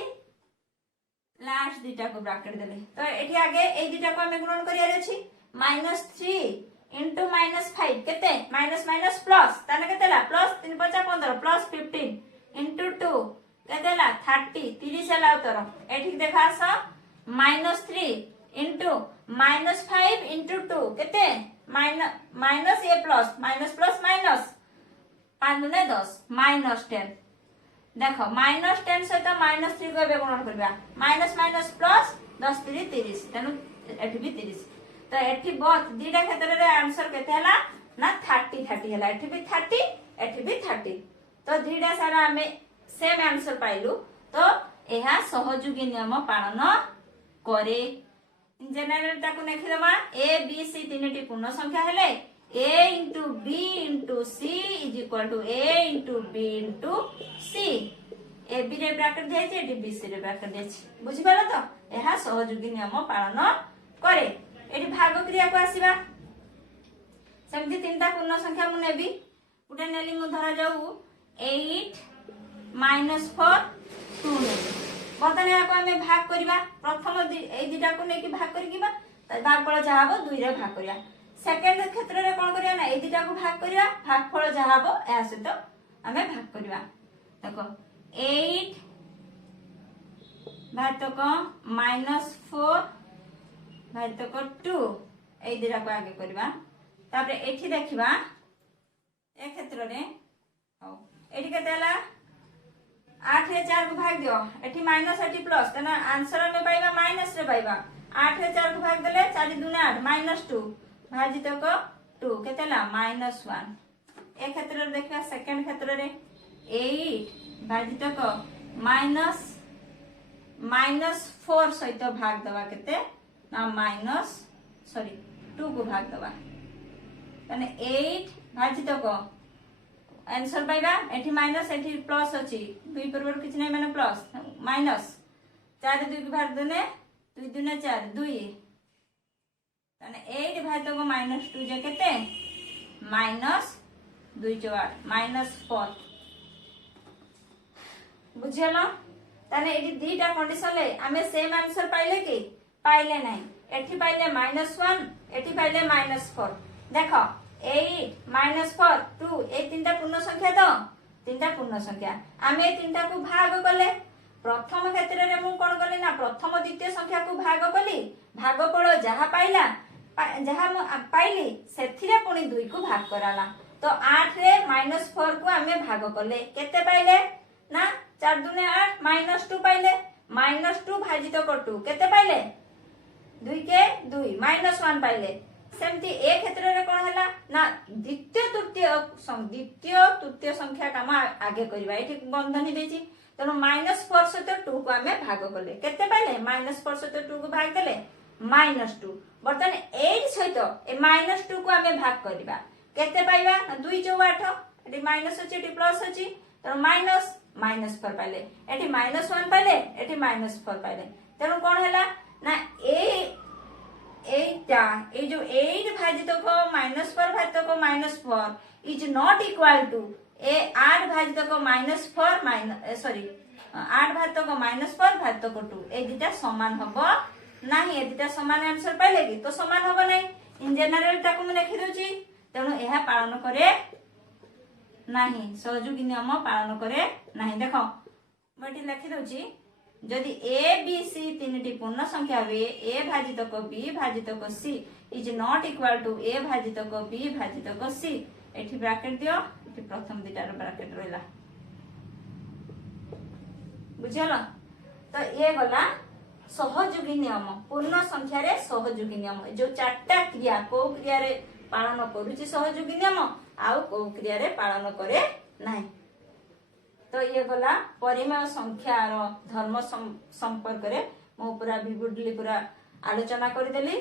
लास्ट दिटा को ब्रैकेट देले तो एठी आगे ए दिटा को हमें गुणन करिया अछि -3 into -5 केते माइनस माइनस प्लस ताने केतेला प्लस 3 5 15 प्लस 15 into 2 केतेला 30 हला उत्तर एठी देखा स -3 into -5 into 2 केते माइनस ए प्लस माइनस 5 गुणे 10 -10 देखो -10 सहित -3 को बे गुणन करबा माइनस माइनस प्लस 10 3 30 तेनु एठी भी 30 तो एठी बहुत दीटा क्षेत्र रे आंसर केते हला ना 30 हला एठी भी 30 तो दीटा सारा हमें सेम आंसर पाइलु तो एहा सहयोगी नियम पालन करे। जनरल ताको नेखि दमा a b c तीनटी पूर्ण संख्या हेले a into b into c is equal to a into b into c a b रे ब्रैकेट दिया छै एटी b c रे ब्रैकेट दिया छै बुझि पालो तो एहा सहयोगी नियम पालन करे। एटी भाग क्रिया को आसीबा सेमती तीनटा पूर्ण संख्या मु नेबी उडे नेली मु धरा जाऊ 8 -4 2 नेबी बर्तमान या को हमें भाग करबा प्रथम ए दिटा को नेकी भाग करकिबा भाग पळ जा हबो 2 रे भाग करिया सेकेंड क्षेत्र रे कोन करिया ना ए दिटा को भाग करिया भागफल जहा हबो ए सहित आमे भाग करिया देखो 8 भाजक -4 भाजक 2 ए दिटा को आगे करिवा तापर एठी देखिबा ए क्षेत्र रे हो एठी केतेला 8 रे 4 को भाग दियो एठी माइनस एठी प्लस तना आंसर में पाइबा माइनस रे पाइबा 8 रे 4 को भाग देले 4 2 8 -2 भाजितक 2 केतेला -1 ए क्षेत्र रे देखा सेकंड क्षेत्र रे 8 भाजितक -4 सहित भाग दवा केते ना 2 को भाग दवा तने 8 भाजितक आंसर पाइबा एठी माइनस एठी प्लस अछि दुई परवर किछ नै माने प्लस माइनस 4 2 को भाग देने 2 2 4 2 तने 8 भाजितक -2 जे केते -2 8 -4 बुझियलो तने एठी दीटा कंडीशन ले हमें सेम आंसर पाइले कि पाइले नै एठी पाइले -1 एठी पाइले -4 देखो 8 -4 2 ए तीनटा पूर्ण संख्या तो तीनटा पूर्ण संख्या आमे तीनटा को भाग कले प्रथम क्षेत्र रे मु कोन कले ना प्रथम द्वितीय संख्या को भाग कली भागफल जहा पाइला जहा पाइली सेथिरे पुनी 2 को भाग कराला तो 8 रे -4 को आमे भाग कले केते पाइले ना 4 2 8 -2 पाइले -2 भाजित को 2 केते पाइले 2 के 2 -1 पाइले सेमती ए क्षेत्र रे कोन हला ना द्वितीय तृतीय संख्या काम आगे करबा एठी बंधनी देछि तनो -4 सहित 2 को हमें भाग करले केते पाइले -4 सहित 2 को भाग देले -2 बर्तन 8 सहित ए -2 को हमें भाग करबा केते पाइबा 2 4 8 एठी माइनस अछि एठी प्लस अछि तनो -4 पाइले एठी -1 पाइले एठी -4 पाइले तनो कोन हला ना ए जो 8 भाजितक -4 भाजितक -4 इज नॉट इक्वल टू ए 8 भाजितक -4 सॉरी 8 भाजितक -4 भाजितक 2 ए दिटा समान हबो नाही ए दिटा समान आंसर पाइले कि तो समान हबो नाही इन जनरल ताको म लिखि दोची तेनु एहा पालन करे नाही सहयोगी नियम पालन करे नाही देखो म एठी लिखि दोची जदि ए बी सी तीनटी पूर्ण संख्या हुए ए भाजितक बी भाजितक C is not equal to A भाजितक बी भाजितक सी एठी ब्रैकेट दियो एठी प्रथम दिटार ब्रैकेट रहला बुझियलो तो ये गला सहयोगी नियम पूर्ण संख्या रे सहयोगी नियम जो चारटा क्रिया को क्रिया रे पालन करूची सहयोगी नियम आउ को क्रिया रे पालन करे नाही तो ये गला परिमेय संख्यार धर्म संपर्क रे मो पूरा विवुडली पूरा आलोचना कर देली।